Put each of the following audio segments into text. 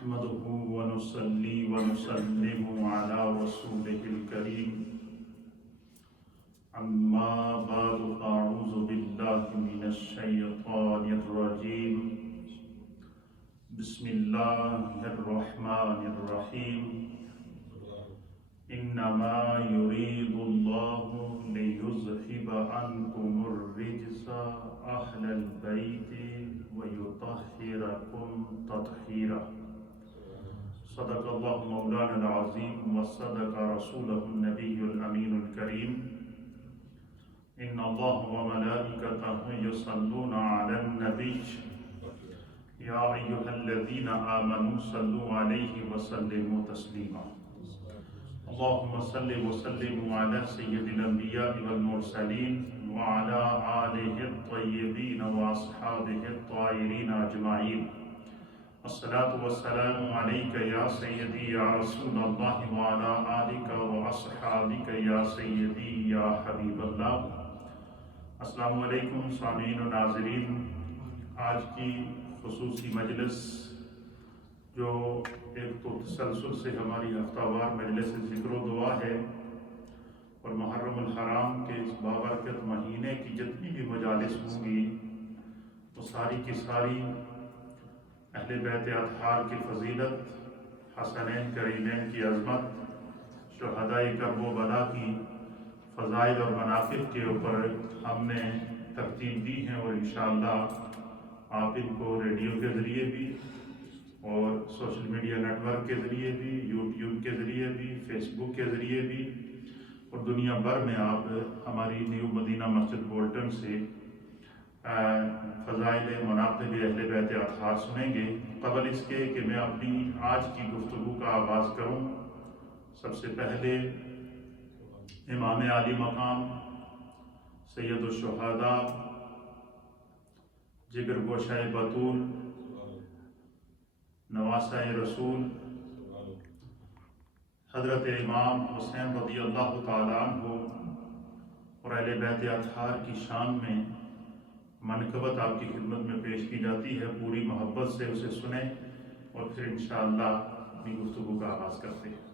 نحمده ونصلي ونسلم على رسوله الكريم أما بعد فأعوذ بالله من الشيطان الرجيم بسم الله الرحمن الرحيم إنما يريد الله ليذهب عنكم الرجس أهل البيت ويطهركم تطهيرا صدق الله مولانا العظيم وصدق رسوله النبي الأمين الكريم إن الله وملائكته يصلون على النبي يا أيها الذين آمنوا صلوا عليه وسلموا تسليما اللهم صل وسلم على سيد الأنبياء والمرسلين وعلى آله الطيبين وأصحابه الطاهرين أجمعين الصلاة والسلام عليك يا سيدي يا رسول الله وعلى آلك وأصحابك يا سيدي يا حبيب الله السلام علیکم سامعین و ناظرین. آج کی خصوصی مجلس جو ایک تو تسلسل سے ہماری ہفتہ وار مجلس ذکر و دعا ہے اور محرم الحرام کے اس بابرکت مہینے کی جتنی بھی مجالس ہوں گی وہ ساری کی ساری اہل بیت اطہار کی فضیلت، حسنین کریمین کی عظمت، شہدائے کرب و بلا کی فضائل اور مناقب کے اوپر ہم نے ترتیب دی ہیں اور انشاءاللہ آپ ان کو ریڈیو کے ذریعے بھی اور سوشل میڈیا نیٹ ورک کے ذریعے بھی، یوٹیوب کے ذریعے بھی، فیس بک کے ذریعے بھی اور دنیا بھر میں آپ ہماری نیو مدینہ مسجد بولٹن سے فضائل مناقب اہل بیت اطہار سنیں گے. قبل اس کے کہ میں اپنی آج کی گفتگو کا آغاز کروں، سب سے پہلے امام عالی مقام سید الشہداء جگر گوشہ بطول نواسہ رسول حضرت امام حسین رضی اللہ تعالیٰ عنہ اور اہل بیت اطہار کی شان میں منقبت آپ کی خدمت میں پیش کی جاتی ہے. پوری محبت سے اسے سنیں اور پھر انشاءاللہ اپنی گفتگو کا آغاز کرتے ہیں.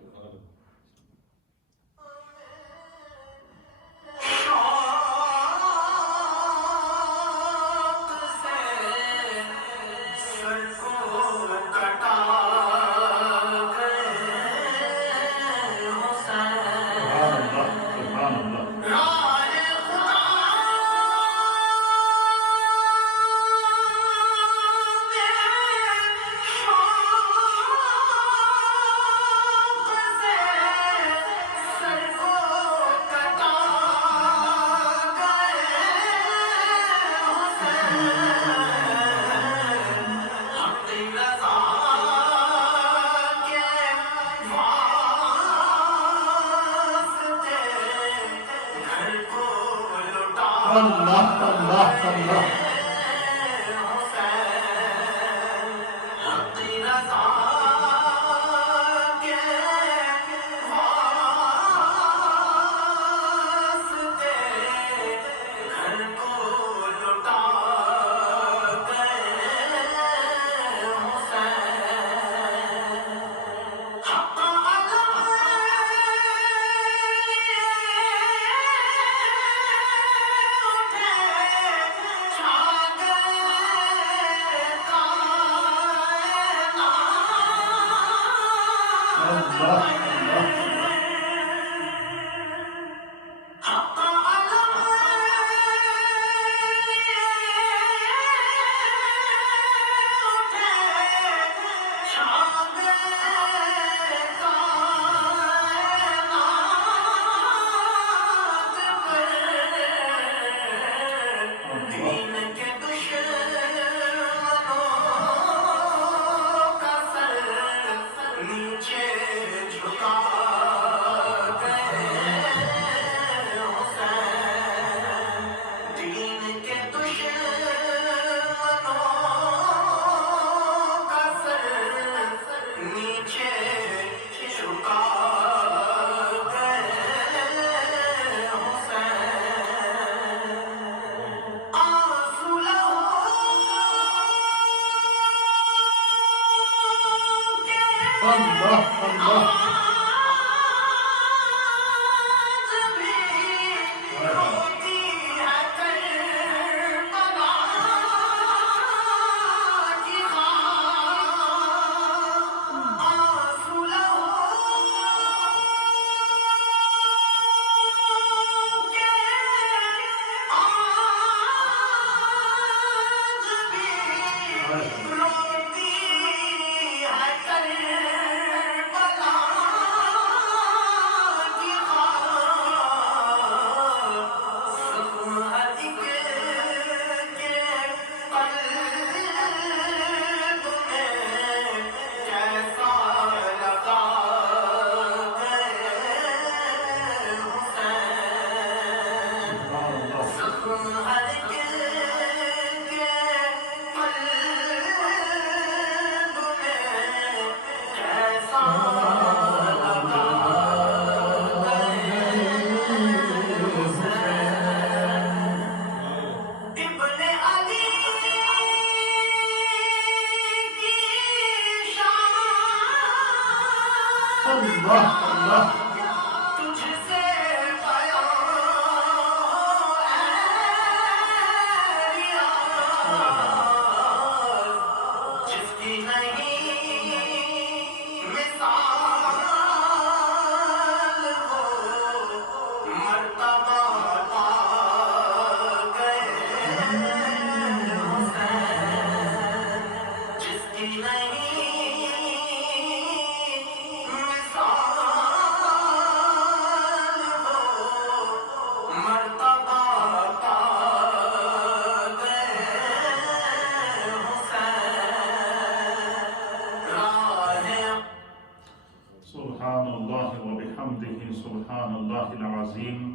سبحان اللہ و بحمدہ سبحان اللہ العظیم.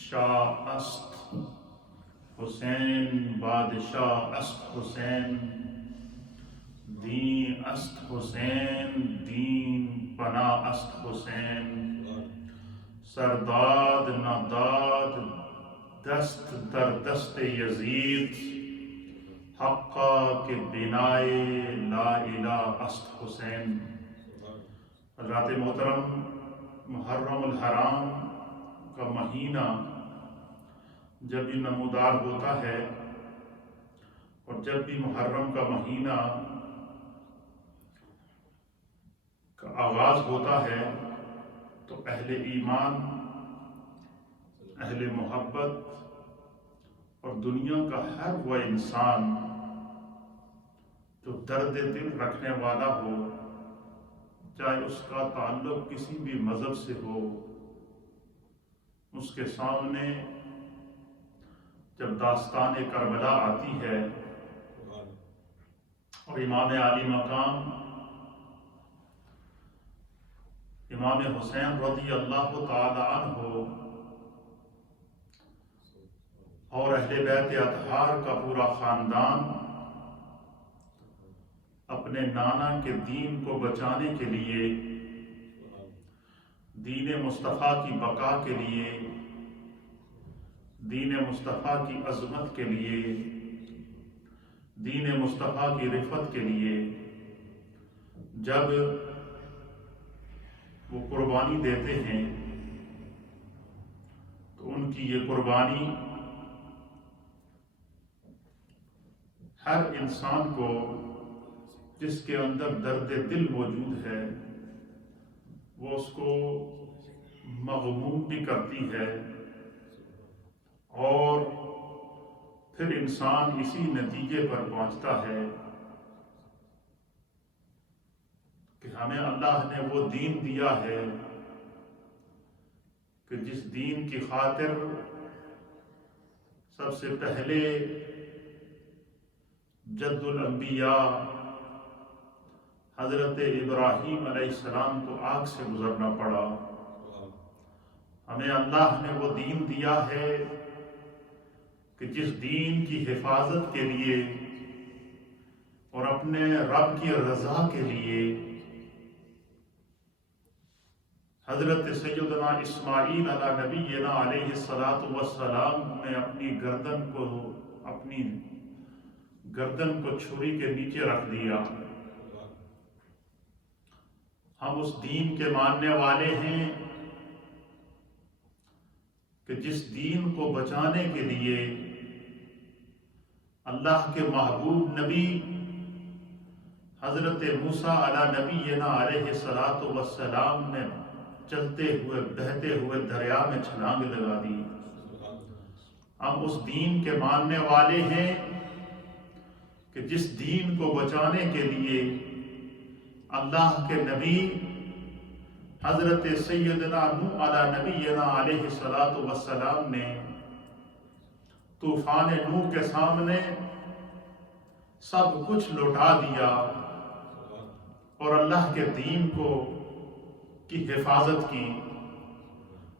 شاہ است حسین بادشاہ است حسین، دین است حسین دین پناہ است حسین. سرداد نداد دست در دست یزید، حقا کے بنائے لا الہ است حسین. حضرات محترم، محرم الحرام کا مہینہ جب بھی نمودار ہوتا ہے اور جب بھی محرم کا مہینہ کا آغاز ہوتا ہے تو اہل ایمان، اہل محبت اور دنیا کا ہر وہ انسان جو درد دل رکھنے والا ہو، چاہے اس کا تعلق کسی بھی مذہب سے ہو، اس کے سامنے جب داستان کربلا آتی ہے اور امام عالی مقام امام حسین رضی اللہ تعالی عنہ اور اہل بیت اطہار کا پورا خاندان اپنے نانا کے دین کو بچانے کے لیے، دین مصطفیٰ کی بقا کے لیے، دین مصطفیٰ کی عظمت کے لیے، دین مصطفیٰ کی رفعت کے لیے جب وہ قربانی دیتے ہیں تو ان کی یہ قربانی ہر انسان کو جس کے اندر درد دل موجود ہے وہ اس کو مغموم بھی کرتی ہے، اور پھر انسان اسی نتیجے پر پہنچتا ہے کہ ہمیں اللہ نے وہ دین دیا ہے کہ جس دین کی خاطر سب سے پہلے جد الانبیاء حضرت ابراہیم علیہ السلام کو آگ سے گزرنا پڑا. ہمیں اللہ نے وہ دین دیا ہے کہ جس دین کی حفاظت کے لیے اور اپنے رب کی رضا کے لیے حضرت سیدنا اسماعیل علی نبینا علیہ السلام نے اپنی گردن کو چھری کے نیچے رکھ دیا. ہم اس دین کے ماننے والے ہیں کہ جس دین کو بچانے کے لیے اللہ کے محبوب نبی حضرت موسیٰ علی نبینا علیہ السلام نے چلتے ہوئے بہتے ہوئے دریا میں چھلانگ لگا دی. ہم اس دین کے ماننے والے ہیں کہ جس دین کو بچانے کے لیے اللہ کے نبی حضرت سیدنا نوح علی نبینا علیہ السلام نے طوفان نوح کے سامنے سب کچھ لوٹا دیا اور اللہ کے دین کی حفاظت کی.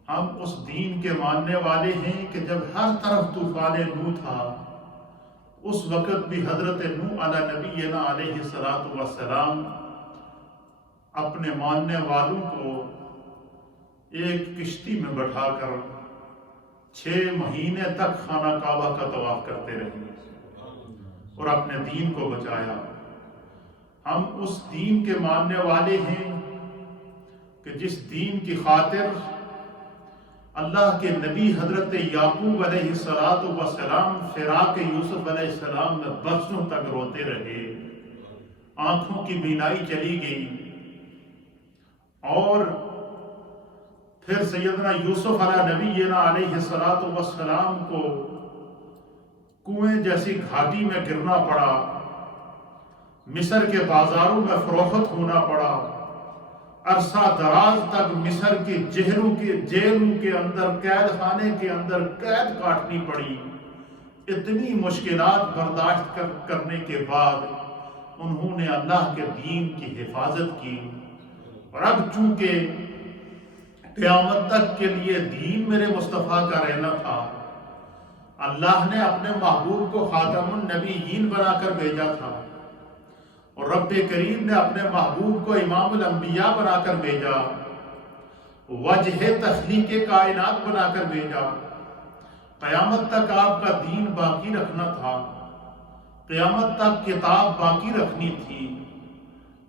ہم اس دین کے ماننے والے ہیں کہ جب ہر طرف طوفان نوح تھا، اس وقت بھی حضرت نوح علی نبینا علیہ الصلاۃ والسلام اپنے ماننے والوں کو ایک کشتی میں بٹھا کر 6 مہینے تک خانہ کعبہ کا طواف کرتے رہے اور اپنے دین کو بچایا۔ ہم اس دین کے ماننے والے ہیں کہ جس دین کی خاطر اللہ کے نبی حضرت یعقوب علیہ السلام فراق یوسف علیہ السلام میں برسوں تک روتے رہے، آنکھوں کی بینائی چلی گئی، اور پھر سیدنا یوسف علیہ نبینا علیہ السلام کو کنویں جیسی گھاٹی میں گرنا پڑا، مصر کے بازاروں میں فروخت ہونا پڑا، عرصہ دراز تک مصر کے جیلوں کے اندر، قید خانے کے اندر قید کاٹنی پڑی۔ اتنی مشکلات برداشت کرنے کے بعد انہوں نے اللہ کے دین کی حفاظت کی، اور اب چونکہ قیامت تک کے لیے دین میرے مصطفیٰ کا رہنا تھا، اللہ نے اپنے محبوب کو خاتم النبیین بنا کر بھیجا تھا، اور رب کریم نے اپنے محبوب کو امام الانبیاء بنا کر بھیجا، وجہ تخلیق کائنات بنا کر بھیجا۔ قیامت تک آپ کا دین باقی رکھنا تھا، قیامت تک کتاب باقی رکھنی تھی،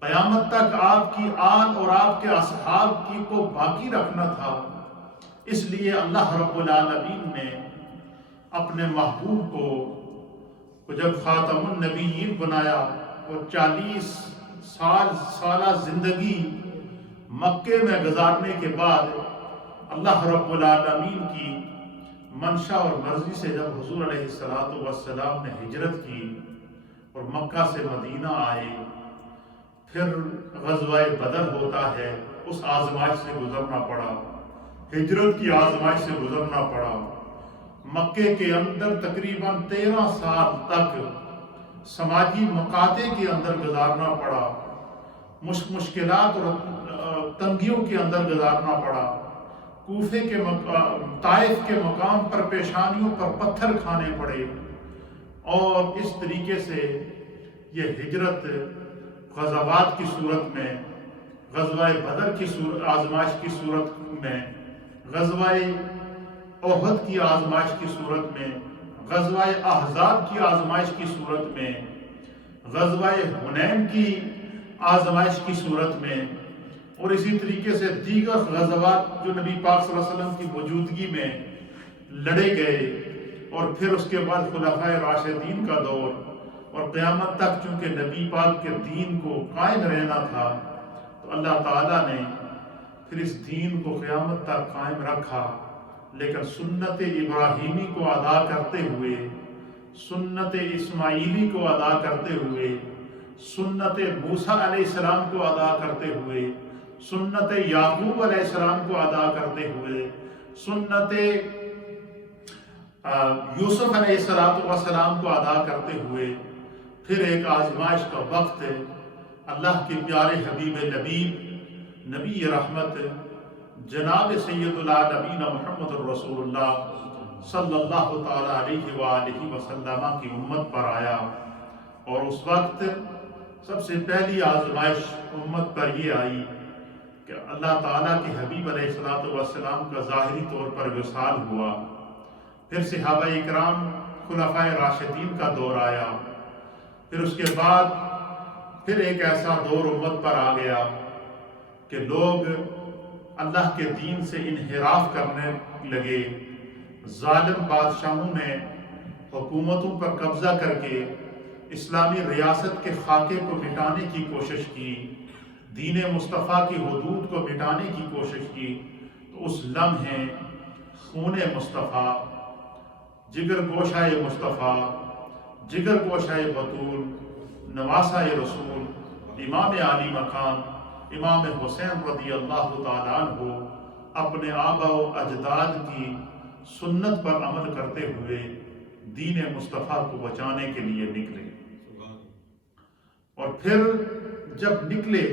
قیامت تک آپ کی آل اور آپ کے اصحاب کی کو باقی رکھنا تھا۔ اس لیے اللہ رب العالمین نے اپنے محبوب کو جب خاتم النبیین بنایا اور 40 سالہ زندگی مکے میں گزارنے کے بعد اللہ رب العالمین کی منشا اور مرضی سے جب حضور علیہ السلام نے ہجرت کی اور مکہ سے مدینہ آئے، پھر غزوہ بدر ہوتا ہے، اس آزمائش سے گزرنا پڑا، ہجرت کی آزمائش سے گزرنا پڑا، مکے کے اندر تقریباً 13 سال تک سماجی مقاطع کے اندر گزارنا پڑا، مشکلات اور تنگیوں کے اندر گزارنا پڑا، کوفے کے طائف کے مقام پر پیشانیوں پر پتھر کھانے پڑے، اور اس طریقے سے یہ ہجرت غزوات کی صورت میں، غزوہ بدر کی آزمائش کی صورت میں، غزوہ احد کی آزمائش کی صورت میں، غزوہ احزاب کی آزمائش کی صورت میں، غزوہ حنین کی آزمائش کی صورت میں، اور اسی طریقے سے دیگر غزوات جو نبی پاک صلی اللہ علیہ وسلم کی موجودگی میں لڑے گئے، اور پھر اس کے بعد خلفائے راشدین کا دور، اور قیامت تک چونکہ نبی پاک کے دین کو قائم رہنا تھا، تو اللہ تعالیٰ نے پھر اس دین کو قیامت تک قائم رکھا، لیکن سنت ابراہیمی کو ادا کرتے ہوئے، سنت اسماعیلی کو ادا کرتے ہوئے، سنت موسیٰ علیہ السلام کو ادا کرتے ہوئے، سنت یعقوب علیہ السلام کو ادا کرتے ہوئے، سنت یوسف علیہ السلام کو ادا کرتے ہوئے، پھر ایک آزمائش کا وقت ہے، اللہ کے پیارے حبیب لبیب نبی رحمت جناب سید العالمین محمد الرسول اللہ صلی اللہ تعالیٰ علیہ وآلہ وسلم کی امت پر آیا، اور اس وقت سب سے پہلی آزمائش امت پر یہ آئی کہ اللہ تعالیٰ کے حبیب علیہ السلام کا ظاہری طور پر وصال ہوا، پھر صحابہ اکرام خلفائے راشدین کا دور آیا، پھر اس کے بعد پھر ایک ایسا دور امت پر آ گیا کہ لوگ اللہ کے دین سے انحراف کرنے لگے، ظالم بادشاہوں نے حکومتوں پر قبضہ کر کے اسلامی ریاست کے خاکے کو مٹانے کی کوشش کی، دین مصطفیٰ کی حدود کو مٹانے کی کوشش کی، تو اس لمحے خون مصطفیٰ، جگر گوشہ مصطفیٰ، جگر گوشہ بطول، نواسہ رسول، امام عالی مقام امام حسین رضی اللہ تعالیٰ عنہ اپنے آبا و اجداد کی سنت پر عمل کرتے ہوئے دین مصطفیٰ کو بچانے کے لیے نکلے، اور پھر جب نکلے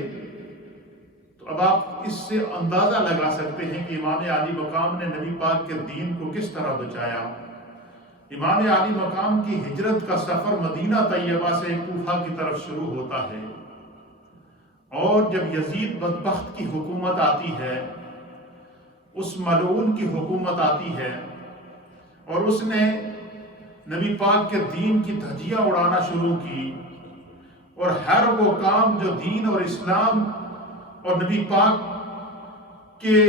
تو اب آپ اس سے اندازہ لگا سکتے ہیں کہ امام عالی مقام نے نبی پاک کے دین کو کس طرح بچایا۔ امام عالی مقام کی ہجرت کا سفر مدینہ طیبہ سے کوفہ کی طرف شروع ہوتا ہے، اور جب یزید بدبخت کی حکومت آتی ہے، اس ملعون کی حکومت آتی ہے، اور اس نے نبی پاک کے دین کی دھجیاں اڑانا شروع کی، اور ہر وہ کام جو دین اور اسلام اور نبی پاک کے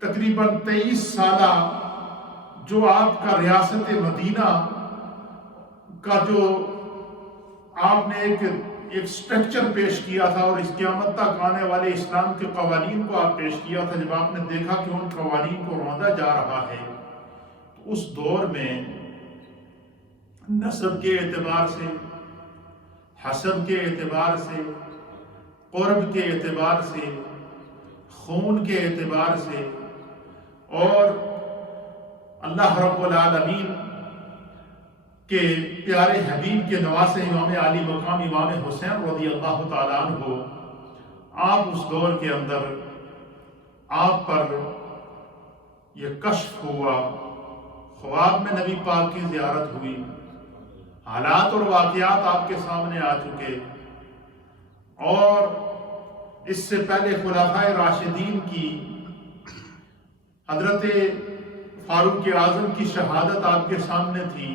تقریباً 23 سالہ جو آپ کا ریاست مدینہ کا جو آپ نے ایک سٹرکچر پیش کیا تھا، اور اس قیامت تک آنے والے اسلام کے قوانین کو آپ پیش کیا تھا، جب آپ نے دیکھا کہ ان قوانین کو روندا جا رہا ہے، تو اس دور میں نسب کے اعتبار سے، حسب کے اعتبار سے، قرب کے اعتبار سے، خون کے اعتبار سے، اور اللہ رب العالمین کے پیارے حبیب کے نواسے امام عالی مقام امام حسین رضی اللہ تعالیٰ عنہ، آپ اس دور کے اندر آپ پر یہ کشف ہوا، خواب میں نبی پاک کی زیارت ہوئی، حالات اور واقعات آپ کے سامنے آ چکے، اور اس سے پہلے خلفائے راشدین کی حضرت فاروق اعظم کی شہادت آپ کے سامنے تھی،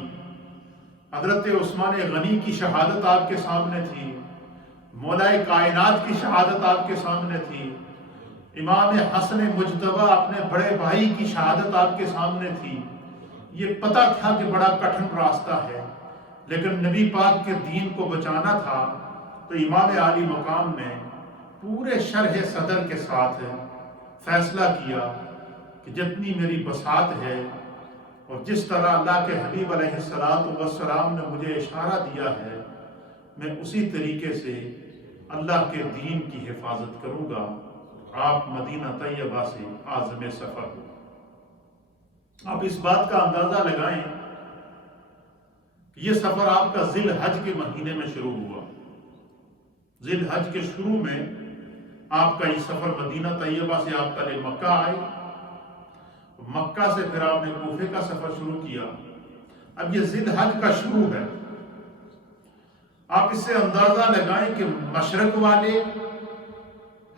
حضرت عثمان غنی کی شہادت آپ کے سامنے تھی، مولائے کائنات کی شہادت آپ کے سامنے تھی، امام حسن مجتبی اپنے بڑے بھائی کی شہادت آپ کے سامنے تھی۔ یہ پتہ تھا کہ بڑا کٹھن راستہ ہے، لیکن نبی پاک کے دین کو بچانا تھا، تو امام عالی مقام نے پورے شرح صدر کے ساتھ فیصلہ کیا کہ جتنی میری بساط ہے، اور جس طرح اللہ کے حبیب علیہ السلام نے مجھے اشارہ دیا ہے، میں اسی طریقے سے اللہ کے دین کی حفاظت کروں گا۔ آپ مدینہ طیبہ سے عازم سفر ہو۔ آپ اس بات کا اندازہ لگائیں کہ یہ سفر آپ کا ذی الحج کے مہینے میں شروع ہوا۔ ذی الحج کے شروع میں آپ کا یہ سفر مدینہ طیبہ سے آپ پہلے مکہ آئے، مکہ سے پھر آپ نے کوفے کا سفر شروع کیا۔ اب یہ ذی الحج کا شروع ہے، آپ اس سے اندازہ لگائیں کہ مشرق والے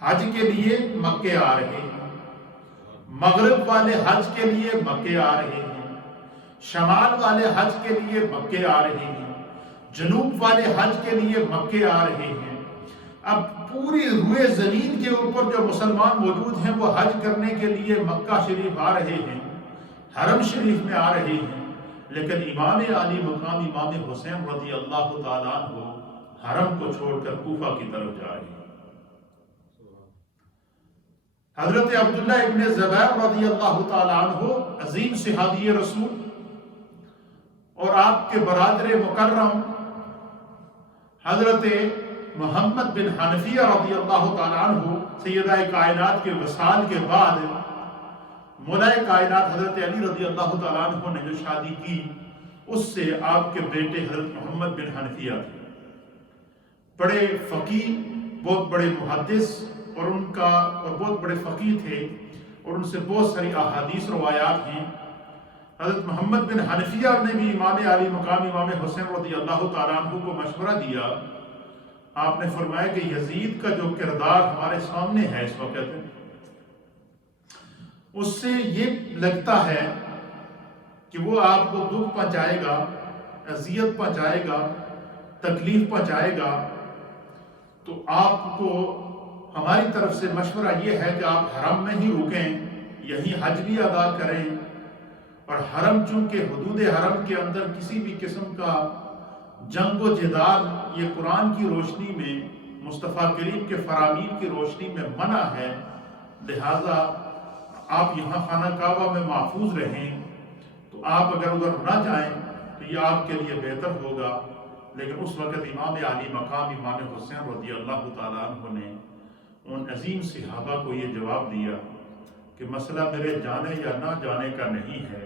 حج کے لیے مکے آ رہے ہیں، مغرب والے حج کے لیے مکے آ رہے ہیں، شمال والے حج کے لیے مکے آ رہے ہیں، جنوب والے حج کے لیے مکے آ رہے ہیں۔ اب پوری روئے زمین کے اوپر جو مسلمان موجود ہیں وہ حج کرنے کے لیے مکہ شریف آ رہے ہیں، حرم شریف میں آ رہے ہیں، لیکن امام عالی مقام امام حسین رضی اللہ تعالیٰ عنہ حرم کو چھوڑ کر کوفہ کی طرف جا رہے ہیں۔ حضرت عبداللہ ابن زبیر رضی اللہ تعالیٰ عنہ عظیم صحابی رسول اور آپ کے برادر مکرم حضرت محمد بن حنفیہ رضی اللہ تعالیٰ عنہ سیدہ کائنات کے وصال کے بعد مولائے کائنات حضرت علی رضی اللہ تعالیٰ عنہ نے جو شادی کی، اس سے آپ کے بیٹے حضرت محمد بن حنفیہ تھے، بڑے فقیہ، بہت بڑے محدث، اور بہت بڑے فقیہ تھے، اور ان سے بہت ساری احادیث روایات ہیں۔ حضرت محمد بن حنفیہ نے بھی امام عالی مقام امام حسین رضی اللہ تعالیٰ عنہ کو مشورہ دیا۔ آپ نے فرمایا کہ یزید کا جو کردار ہمارے سامنے ہے اس وقت، اس سے یہ لگتا ہے کہ وہ آپ کو دکھ پہنچائے گا، اذیت پہنچائے گا، تکلیف پہنچائے گا، تو آپ کو ہماری طرف سے مشورہ یہ ہے کہ آپ حرم میں ہی رکیں، یہی حج بھی ادا کریں، اور حرم چونکہ حدود حرم کے اندر کسی بھی قسم کا جنگ و جدال یہ قرآن کی روشنی میں، مصطفیٰ کریم کے فرامین کی روشنی میں منع ہے، لہٰذا آپ یہاں خانہ کعبہ میں محفوظ رہیں۔ تو آپ اگر ادھر نہ جائیں تو یہ آپ کے لیے بہتر ہوگا۔ لیکن اس وقت امام عالی مقام امام حسین رضی اللہ تعالیٰ عنہ نے ان عظیم صحابہ کو یہ جواب دیا کہ مسئلہ میرے جانے یا نہ جانے کا نہیں ہے،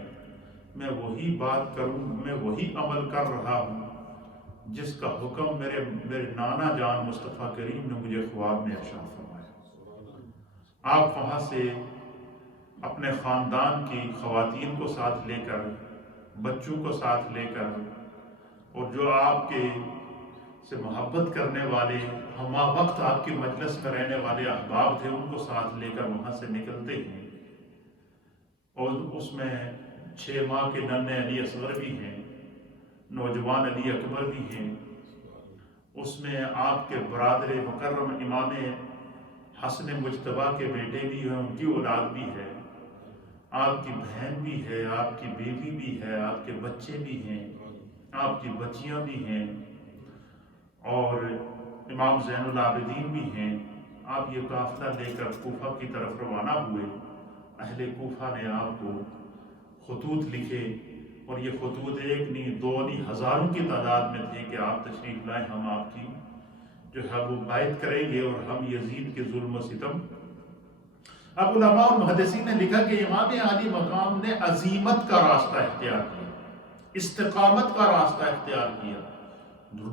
میں وہی بات کروں، میں وہی عمل کر رہا ہوں جس کا حکم میرے نانا جان مصطفیٰ کریم نے مجھے خواب میں ارشاد فرمایا۔ آپ وہاں سے اپنے خاندان کی خواتین کو ساتھ لے کر، بچوں کو ساتھ لے کر، اور جو آپ کے سے محبت کرنے والے، ہمہ وقت آپ کی مجلس میں رہنے والے احباب تھے، ان کو ساتھ لے کر وہاں سے نکلتے ہیں۔ اور اس میں 6 ماہ کے ننھے علی اصغر بھی ہیں، نوجوان علی اکبر بھی ہیں، اس میں آپ کے برادر مکرم امام حسن مجتبیٰ کے بیٹے بھی ہیں، ان کی اولاد بھی ہے، آپ کی بہن بھی ہے، آپ کی بیوی بھی ہے، آپ کے بچے بھی ہیں، آپ کی بچیاں بھی ہیں، اور امام زین العابدین بھی ہیں۔ آپ یہ قافلہ لے کر کوفہ کی طرف روانہ ہوئے۔ اہل کوفہ نے آپ کو خطوط لکھے، اور یہ خطوط 1 نہیں 2 نہیں ہزاروں کی تعداد میں تھے کہ آپ تشریف لائیں، ہم آپ کی جو ہے وہ بیعت کریں گے، اور ہم یزید کے ظلم و ستم۔ اب علماء اور محدثین نے لکھا کہ امام عالی مقام نے عزیمت کا راستہ اختیار کیا، استقامت کا راستہ اختیار کیا،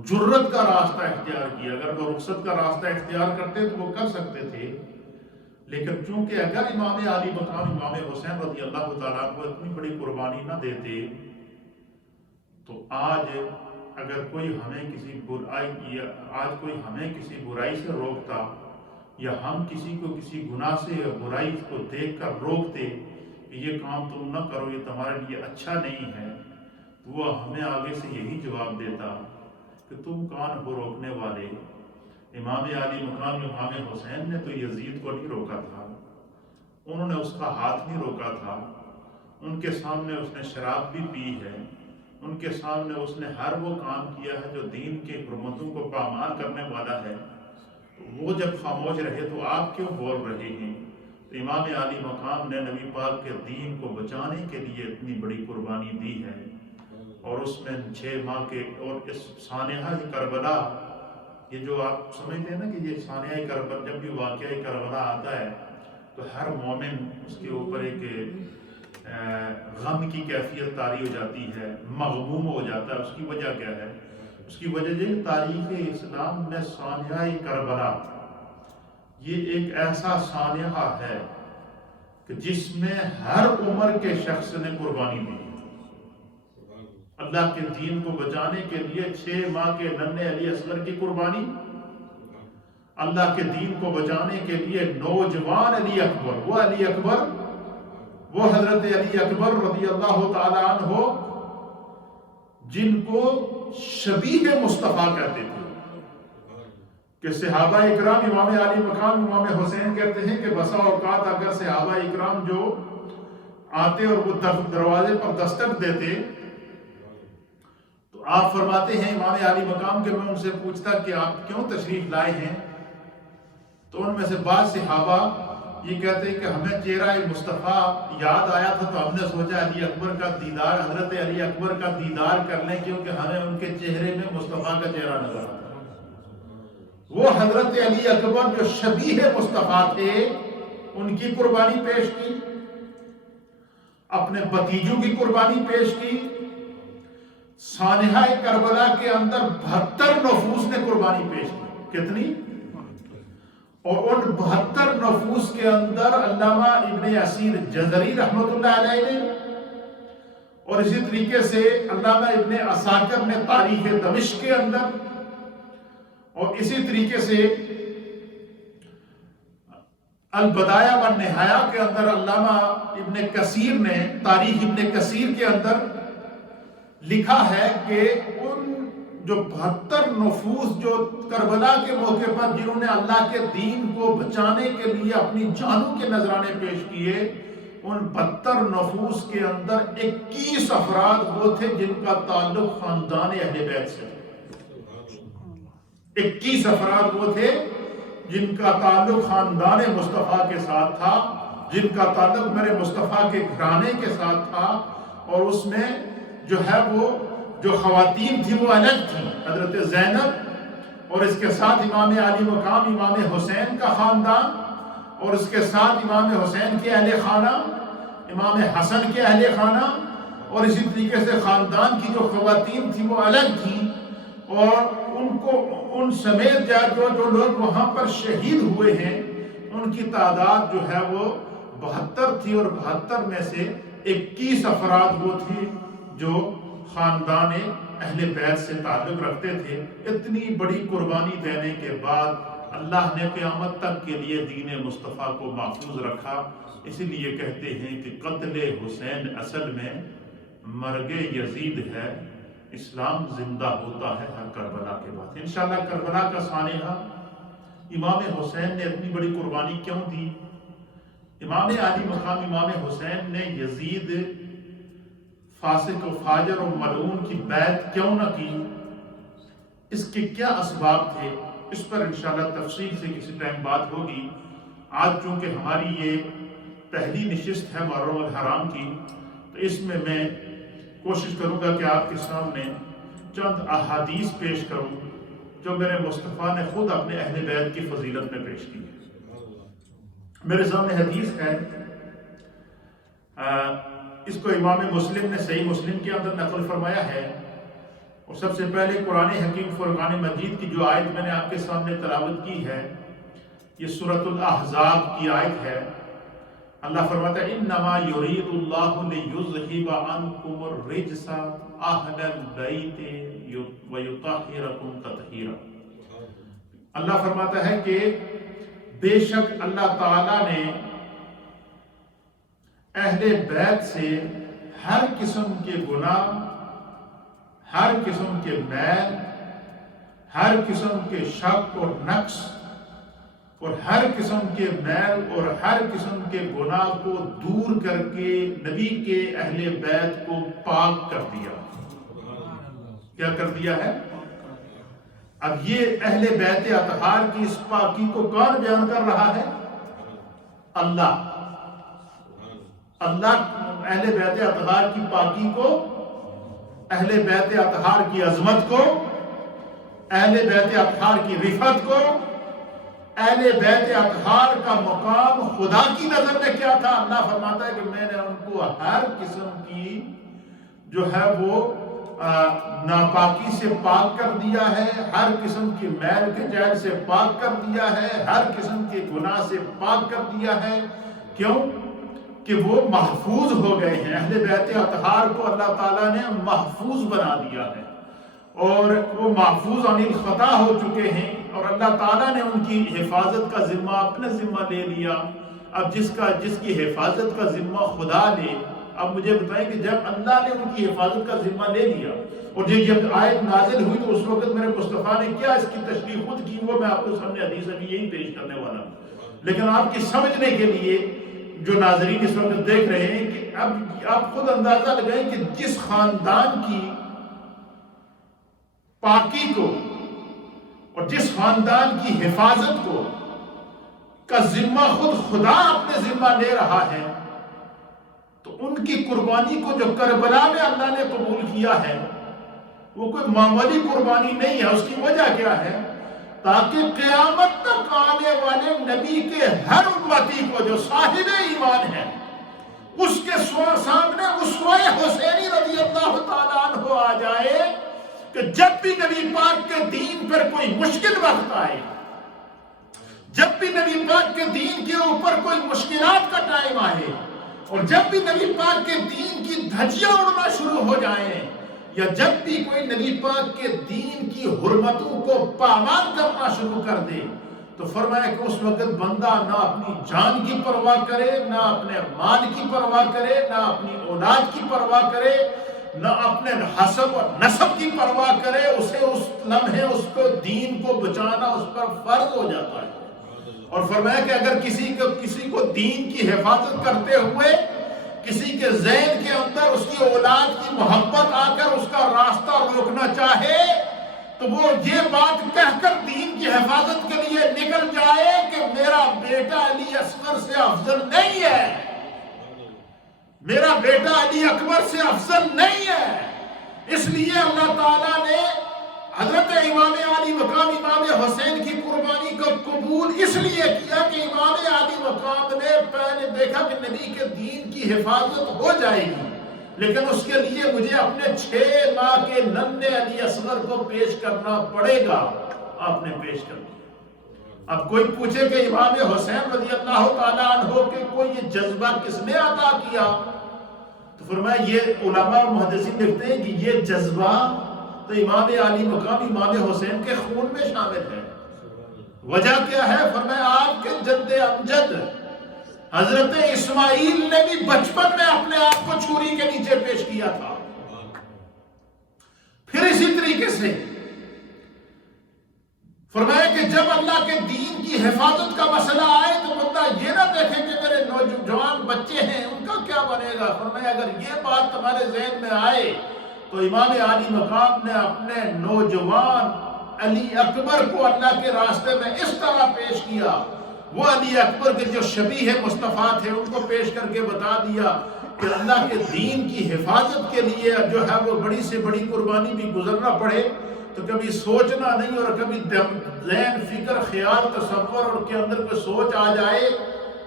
جرت کا راستہ اختیار کیا۔ اگر وہ رخصت کا راستہ اختیار کرتے تو وہ کر سکتے تھے، لیکن چونکہ اگر امام عالی مقام امام حسین رضی اللہ تعالیٰ کو اتنی بڑی قربانی نہ دیتے تو آج اگر کوئی ہمیں کسی برائی سے روکتا، یا ہم کسی کو کسی گناہ سے یا برائی کو دیکھ کر روکتے کہ یہ کام تم نہ کرو، یہ تمہارے لیے اچھا نہیں ہے، تو وہ ہمیں آگے سے یہی جواب دیتا کہ تم کون ہو روکنے والے؟ امام عالی مقام امام حسین نے تو یزید کو نہیں روکا تھا، انہوں نے اس کا ہاتھ نہیں روکا تھا، ان کے سامنے اس نے شراب بھی پی ہے، ان کے سامنے اس نے ہر وہ کام کیا ہے جو دین کے حرمتوں کو پامال کرنے والا ہے۔ وہ جب خاموش رہے تو آپ کیوں بول رہے ہیں؟ تو امام عالی مقام نے نبی پاک کے دین کو بچانے کے لیے اتنی بڑی قربانی دی ہے، اور اس میں 6 ماہ کے، اور اس سانحہ کربلا، یہ جو آپ سمجھتے ہیں نا کہ یہ سانحہ کربلا، جب بھی واقعہ کربلا آتا ہے تو ہر مومن اس کے اوپر ایک غم کی کیفیت طاری ہو جاتی ہے، مغموم ہو جاتا ہے۔ اس کی وجہ کیا ہے؟ اس کی وجہ یہ تاریخ اسلام میں سانحہ کربلا یہ ایک ایسا سانحہ ہے کہ جس میں ہر عمر کے شخص نے قربانی دی، اللہ کے دین کو بچانے کے لیے 6 ماہ کے ننھے علی اصغر کی قربانی، اللہ کے دین کو بچانے کے لیے نوجوان علی اکبر، وہ علی اکبر، وہ حضرت علی اکبر رضی اللہ تعالی عنہ جن کو شبیہ مصطفیٰ کہتے تھے، کہ صحابہ اکرام امام علی مقام امام حسین کہتے ہیں کہ بسا اوقات اگر صحابہ اکرام جو آتے اور وہ دروازے پر دستک دیتے تو آپ فرماتے ہیں امام علی مقام کہ میں ان سے پوچھتا کہ آپ کیوں تشریف لائے ہیں؟ تو ان میں سے بعض صحابہ یہ کہتے ہیں کہ ہمیں چہرہ مصطفیٰ یاد آیا تھا تو ہم نے سوچا علی اکبر کا دیدار، حضرت علی اکبر کا دیدار کر لیں، کیونکہ ہمیں ان کے چہرے میں مصطفیٰ کا چہرہ نظر آتا ہے۔ وہ حضرت علی اکبر جو شبیہ مصطفیٰ تھے، ان کی قربانی پیش کی، اپنے بھتیجوں کی قربانی پیش کی۔ سانحہ کربلا کے اندر 72 نفوس نے قربانی پیش کی۔ کتنی؟ اور ان 72 نفوس کے اندر علامہ ابن اسیر جزری رحمۃ اللہ علیہ نے، اور اسی طریقے سے علامہ ابن عساکر نے تاریخ دمشق کے اندر، اور اسی طریقے سے البدایہ والنہایہ کے اندر علامہ ابن کثیر نے تاریخ ابن کثیر کے اندر لکھا ہے کہ ان جو 72 نفوس جو کربلا کے موقع پر جنہوں نے اللہ کے دین کو بچانے کے لیے اپنی جانوں کے نذرانے پیش کیے، ان 72 نفوس کے اندر 21 افراد وہ تھے جن کا تعلق خاندان اہل بیت سے، 21 افراد وہ تھے جن کا تعلق خاندان مصطفیٰ کے ساتھ تھا، جن کا تعلق میرے مصطفیٰ کے گھرانے کے ساتھ تھا، اور اس میں جو ہے وہ جو خواتین تھی وہ الگ تھیں، حضرت زینب، اور اس کے ساتھ امام علی مقام امام حسین کا خاندان، اور اس کے ساتھ امام حسین کے اہل خانہ، امام حسن کے اہل خانہ، اور اسی طریقے سے خاندان کی جو خواتین تھیں وہ الگ تھیں، اور ان کو ان سمیت جو لوگ وہاں پر شہید ہوئے ہیں ان کی تعداد جو ہے وہ 72 تھی، اور 72 میں سے 21 افراد وہ تھے جو خاندان اہل بیت سے تعلق رکھتے تھے۔ اتنی بڑی قربانی دینے کے بعد اللہ نے قیامت تک کے لیے دین مصطفیٰ کو محفوظ رکھا۔ اسی لیے کہتے ہیں کہ قتل حسین اصل میں مرگ یزید ہے، اسلام زندہ ہوتا ہے ہر کربلا کے بعد۔ انشاءاللہ کربلا کا سانحہ امام حسین نے اتنی بڑی قربانی کیوں دی؟ امام عالی مقام امام حسین نے یزید فاسق و فاجر و ملعون کی بیعت کیوں نہ کی؟ اس کے کیا اسباب تھے؟ اس پر انشاءاللہ تفصیل سے کسی ٹائم بات ہوگی۔ آج چونکہ ہماری یہ پہلی نشست ہے محرم الحرام کی، تو اس میں کوشش کروں گا کہ آپ کے سامنے چند احادیث پیش کروں جو میرے مصطفیٰ نے خود اپنے اہل بیت کی فضیلت میں پیش کی ہے۔ میرے سامنے حدیث ہے، اس کو امام مسلم نے صحیح مسلم کے اندر نقل فرمایا ہے، اور سب سے پہلے قرآن حکیم فرقان مجید کی جو آیت میں نے آپ کے سامنے تلاوت کی ہے، یہ سورۃ الاحزاب کی آیت ہے۔ اللہ فرماتا ہے انما یرید اللہ لیذہب عنکم الرجس اہل البیت ویطہرکم تطہیرا۔ اللہ فرماتا ہے کہ بے شک اللہ تعالیٰ نے اہل بیت سے ہر قسم کے گناہ، ہر قسم کے میل، ہر قسم کے شک اور نقص، اور ہر قسم کے میل اور ہر قسم کے گناہ کو دور کر کے نبی کے اہل بیت کو پاک کر دیا۔ کیا کر دیا ہے؟ اب یہ اہل بیت اطہار کی اس پاکی کو کون بیان کر رہا ہے؟ اللہ اہل بیت اطہار کی پاکی کو، اہل بیت اطہار کی عظمت کو، اہل بیت اطہار کی رفعت کو، اہل بیت اطہار کا مقام خدا کی نظر میں کیا تھا؟ اللہ فرماتا ہے کہ میں نے ان کو ہر قسم کی جو ہے وہ ناپاکی سے پاک کر دیا ہے، ہر قسم کی میل کے جیل سے پاک کر دیا ہے، ہر قسم کے گناہ سے پاک کر دیا ہے۔ کیوں؟ کہ وہ محفوظ ہو گئے ہیں۔ اہل بیت اطہار کو اللہ تعالیٰ نے محفوظ بنا دیا ہے، اور وہ محفوظ عن الخطا ہو چکے ہیں، اور اللہ تعالیٰ نے ان کی حفاظت کا ذمہ اپنے ذمہ لے لیا۔ اب جس کی حفاظت کا ذمہ خدا لے، اب مجھے بتائیں کہ جب اللہ نے ان کی حفاظت کا ذمہ لے لیا اور جب آیت نازل ہوئی تو اس وقت میرے مصطفیٰ نے کیا اس کی تشریح خود کی، وہ میں آپ کو سامنے حدیث ابھی یہی پیش کرنے والا ہوں۔ لیکن آپ کی سمجھنے کے لیے جو ناظرین اس وقت دیکھ رہے ہیں کہ اب آپ خود اندازہ لگائیں کہ جس خاندان کی پاکی کو اور جس خاندان کی حفاظت کو کا ذمہ خود خدا اپنے ذمہ لے رہا ہے، تو ان کی قربانی کو جو کربلا میں اللہ نے قبول کیا ہے وہ کوئی معمولی قربانی نہیں ہے۔ اس کی وجہ کیا ہے؟ تاکہ قیامت تک آنے والے نبی کے ہر امتی کو جو صاحب ایمان ہے اس کے سامنے اسوہ حسینی رضی اللہ تعالیٰ عنہ آ جائے کہ جب بھی نبی پاک کے دین پر کوئی مشکل وقت آئے، جب بھی نبی پاک کے دین کے اوپر کوئی مشکلات کا ٹائم آئے، اور جب بھی نبی پاک کے دین کی دھجیاں اڑنا شروع ہو جائیں، یا جب بھی کوئی نبی پاک کے دین کی حرمتوں کو پامال کرنا شروع کر دے، تو فرمایا کہ اس وقت بندہ نہ اپنی جان کی پرواہ کرے، نہ اپنے مال کی پرواہ کرے، نہ اپنی اولاد کی پرواہ کرے، نہ اپنے حسب اور نسب کی پرواہ کرے، اسے اس لمحے اس کو دین کو بچانا اس پر فرض ہو جاتا ہے۔ اور فرمایا کہ اگر کسی کو دین کی حفاظت کرتے ہوئے کسی کے ذہن کے اندر اس کی اولاد کی محبت آ کر اس کا راستہ روکنا چاہے، تو وہ یہ بات کہہ کر دین کی حفاظت کے لیے نکل جائے کہ میرا بیٹا علی اصغر سے افضل نہیں ہے، میرا بیٹا علی اکبر سے افضل نہیں ہے۔ اس لیے اللہ تعالیٰ نے حضرت امام علی مقام امام حسین کی قربانی کو قبول اس لیے کیا کہ امام علی مقام نے پہلے دیکھا کہ نبی کے دین کی حفاظت ہو جائے گی، لیکن اس کے لیے مجھے اپنے 6 ماہ کے ننھے علی اصغر کو پیش کرنا پڑے گا۔ آپ نے پیش کر دیا۔ اب کوئی پوچھے کہ امام حسین رضی اللہ تعالیٰ عنہ کے کوئی یہ جذبہ کس نے عطا کیا، تو فرمایا یہ علماء اور محدثین لکھتے ہیں کہ یہ جذبہ تو امام علی مقام امام حسین کے خون میں شامل ہے۔ وجہ کیا ہے؟ فرمایا آپ کے جد امجد حضرت اسماعیل نے بھی بچپن میں اپنے آپ کو چھری کے نیچے پیش کیا تھا۔ پھر اسی طریقے سے فرمایا کہ جب اللہ کے دین کی حفاظت کا مسئلہ آئے تو بندہ یہ نہ دیکھے کہ میرے نوجوان بچے ہیں ان کا کیا بنے گا۔ فرمایا اگر یہ بات تمہارے ذہن میں آئے تو امام علی مقام نے اپنے نوجوان علی اکبر کو اللہ کے راستے میں اس طرح پیش کیا، وہ علی اکبر کے جو شبیہ مصطفیٰ تھے ان کو پیش کر کے بتا دیا کہ اللہ کے دین کی حفاظت کے لیے جو ہے وہ بڑی سے بڑی قربانی بھی گزرنا پڑے تو کبھی سوچنا نہیں، اور کبھی ذہن فکر خیال تصور اور کے اندر کوئی سوچ آ جائے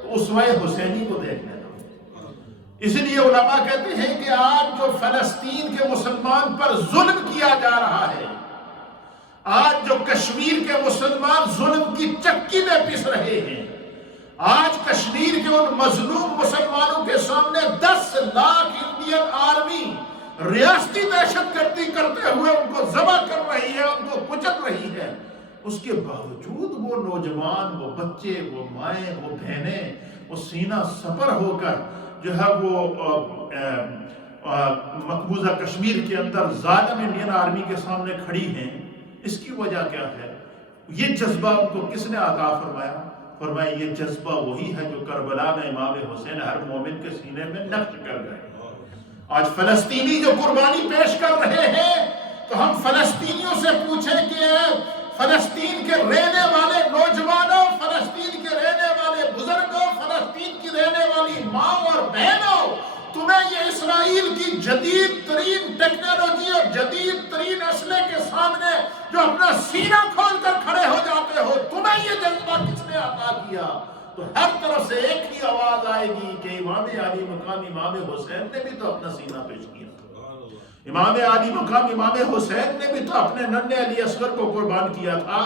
تو اسوہ حسینی کو دیکھ لینا۔ اس لیے علماء کہتے ہیں کہ آج جو فلسطین کے مسلمان پر ظلم کیا جا رہا ہے، آج جو کشمیر کے مسلمان ظلم کی چکی میں پس رہے ہیں، آج کشمیر کے ان مظلوم مسلمانوں کے سامنے 10 لاکھ انڈین آرمی ریاستی دہشت گردی کرتے ہوئے ان کو ذبح کر رہی ہے، ان کو کچل رہی ہے، اس کے باوجود وہ نوجوان، وہ بچے، وہ مائیں، وہ بہنیں، وہ سینہ سپر ہو کر جو ہے وہ مقبوضہ کشمیر کے اندر ظالم انڈین آرمی کے سامنے کھڑی ہیں۔ اس کی وجہ کیا ہے؟ یہ جذبہ ان کو کس نے عطا فرمایا؟ فرمایا یہ جذبہ وہی ہے جو کربلا میں امام حسین ہر مومن کے سینے میں نقش کر گئے۔ آج فلسطینی جو قربانی پیش کر رہے ہیں تو ہم فلسطینیوں سے پوچھیں کہ فلسطین کے رہنے والے نوجوانوں، فلسطین کے رہنے والے بزرگوں، فلسطین کی رہنے والی ماں اور بہنوں، تمہیں یہ اسرائیل کی جدید ترین ٹیکنالوجی اور جدید ترین اسلحے کے سامنے جو اپنا سینہ کھول کر کھڑے ہو جاتے ہو، تمہیں یہ جذبہ کس نے عطا کیا؟ تو ہر طرف سے ایک ہی آواز آئے گی کہ امام علی مقام امام حسین نے بھی تو اپنا سینہ پیش کیا، امام علی مقام امام حسین نے بھی تو اپنے ننھے علی اصغر کو قربان کیا تھا،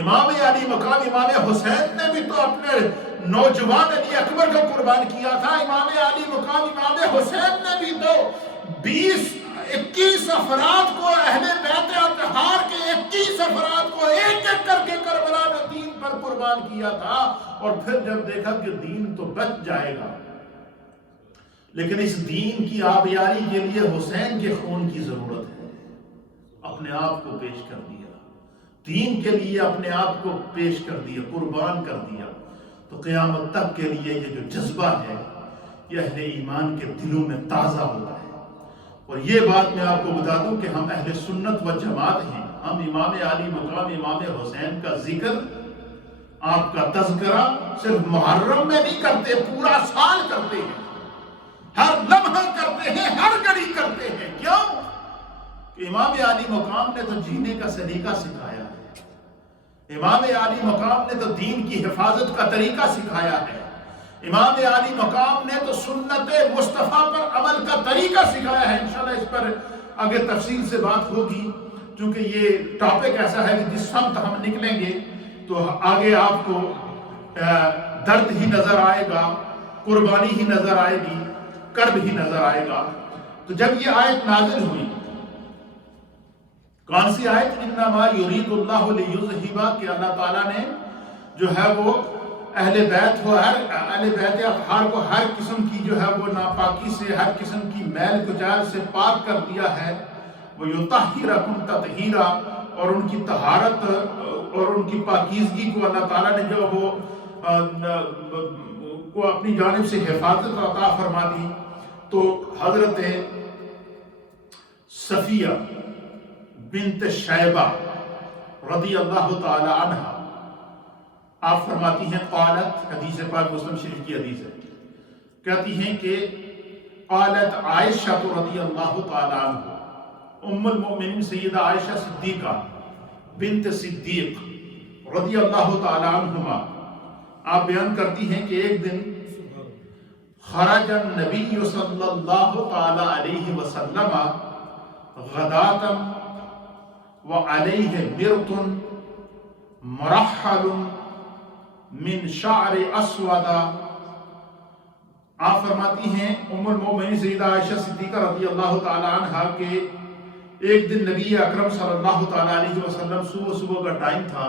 امام علی مقام امام حسین نے بھی تو اپنے نوجوان علی اکبر کو قربان کیا تھا، امام علی مقام امام حسین نے بھی تو 21 افراد کو، اہل بیت اطہار کے 21 افراد کو ایک ایک کر کے کربلا میں دین پر قربان کیا تھا، اور پھر جب دیکھا کہ دین تو بچ جائے گا لیکن اس دین کی آبیاری کے لیے حسین کے خون کی ضرورت ہے، اپنے آپ کو پیش کر دیا، دین کے لیے اپنے آپ کو پیش کر دیا، قربان کر دیا، تو قیامت تک کے لیے یہ جو جذبہ ہے یہ اہل ایمان کے دلوں میں تازہ ہوتا ہے۔ اور یہ بات میں آپ کو بتا دوں کہ ہم اہل سنت و جماعت ہیں، ہم امام علی مقام امام حسین کا ذکر، آپ کا تذکرہ صرف محرم میں نہیں کرتے، پورا سال کرتے ہیں، ہر لمحہ کرتے ہیں، ہر گھڑی کرتے ہیں۔ کیوں؟ کہ امام علی مقام نے تو جینے کا سلیقہ سکھایا ہے، امام علی مقام نے تو دین کی حفاظت کا طریقہ سکھایا ہے، امام علی مقام نے تو سنت مصطفیٰ پر عمل کا طریقہ سکھایا ہے۔ انشاءاللہ اس پر آگے تفصیل سے بات ہوگی، چونکہ یہ ٹاپک ایسا ہے کہ جس سمت ہم نکلیں گے تو آگے آپ کو درد ہی نظر آئے گا، قربانی ہی نظر آئے گی، کرب ہی نظر آئے گا۔ تو جب یہ آیت نازل ہوئی، کون سی آیت؟ انما یرید اللہ لیذہب، کہ اللہ تعالیٰ نے جو ہے وہ اہل بیت کو، اہل بیت اطہار کو ہر قسم کی جو ہے وہ ناپاکی سے، ہر قسم کی میل کچیل سے پاک کر دیا ہے، وَيُطَهِّرَكُمْ تَطْهِيرًا، اور ان کی طہارت اور ان کی پاکیزگی کو اللہ تعالیٰ نے جو وہ کو اپنی جانب سے حفاظت عطا فرما دی۔ تو حضرت صفیہ بنت شیبہ رضی اللہ تعالی عنہ آپ فرماتی ہیں، قالت، حدیث پاک مسلم شریف کی حدیث ہے، کہتی ہیں کہ قالت عائشہ رضی اللہ تعالی عنہ، ام المؤمنین سیدہ عائشہ صدیقہ بنت صدیق رضی اللہ تعالی عنہما، آپ بیان کرتی ہیں کہ ایک دن خرج النبی صلی اللہ تعالی علیہ وسلم غداتا وعلیہ مرط مرحل من شعر اسودا. آپ فرماتی ہیں ام المومنین سیدہ عائشہ صدیقہ رضی اللہ تعالی عنہا کہ ایک دن نبی اکرم صلی اللہ تعالی علیہ وسلم صبح کا ٹائم تھا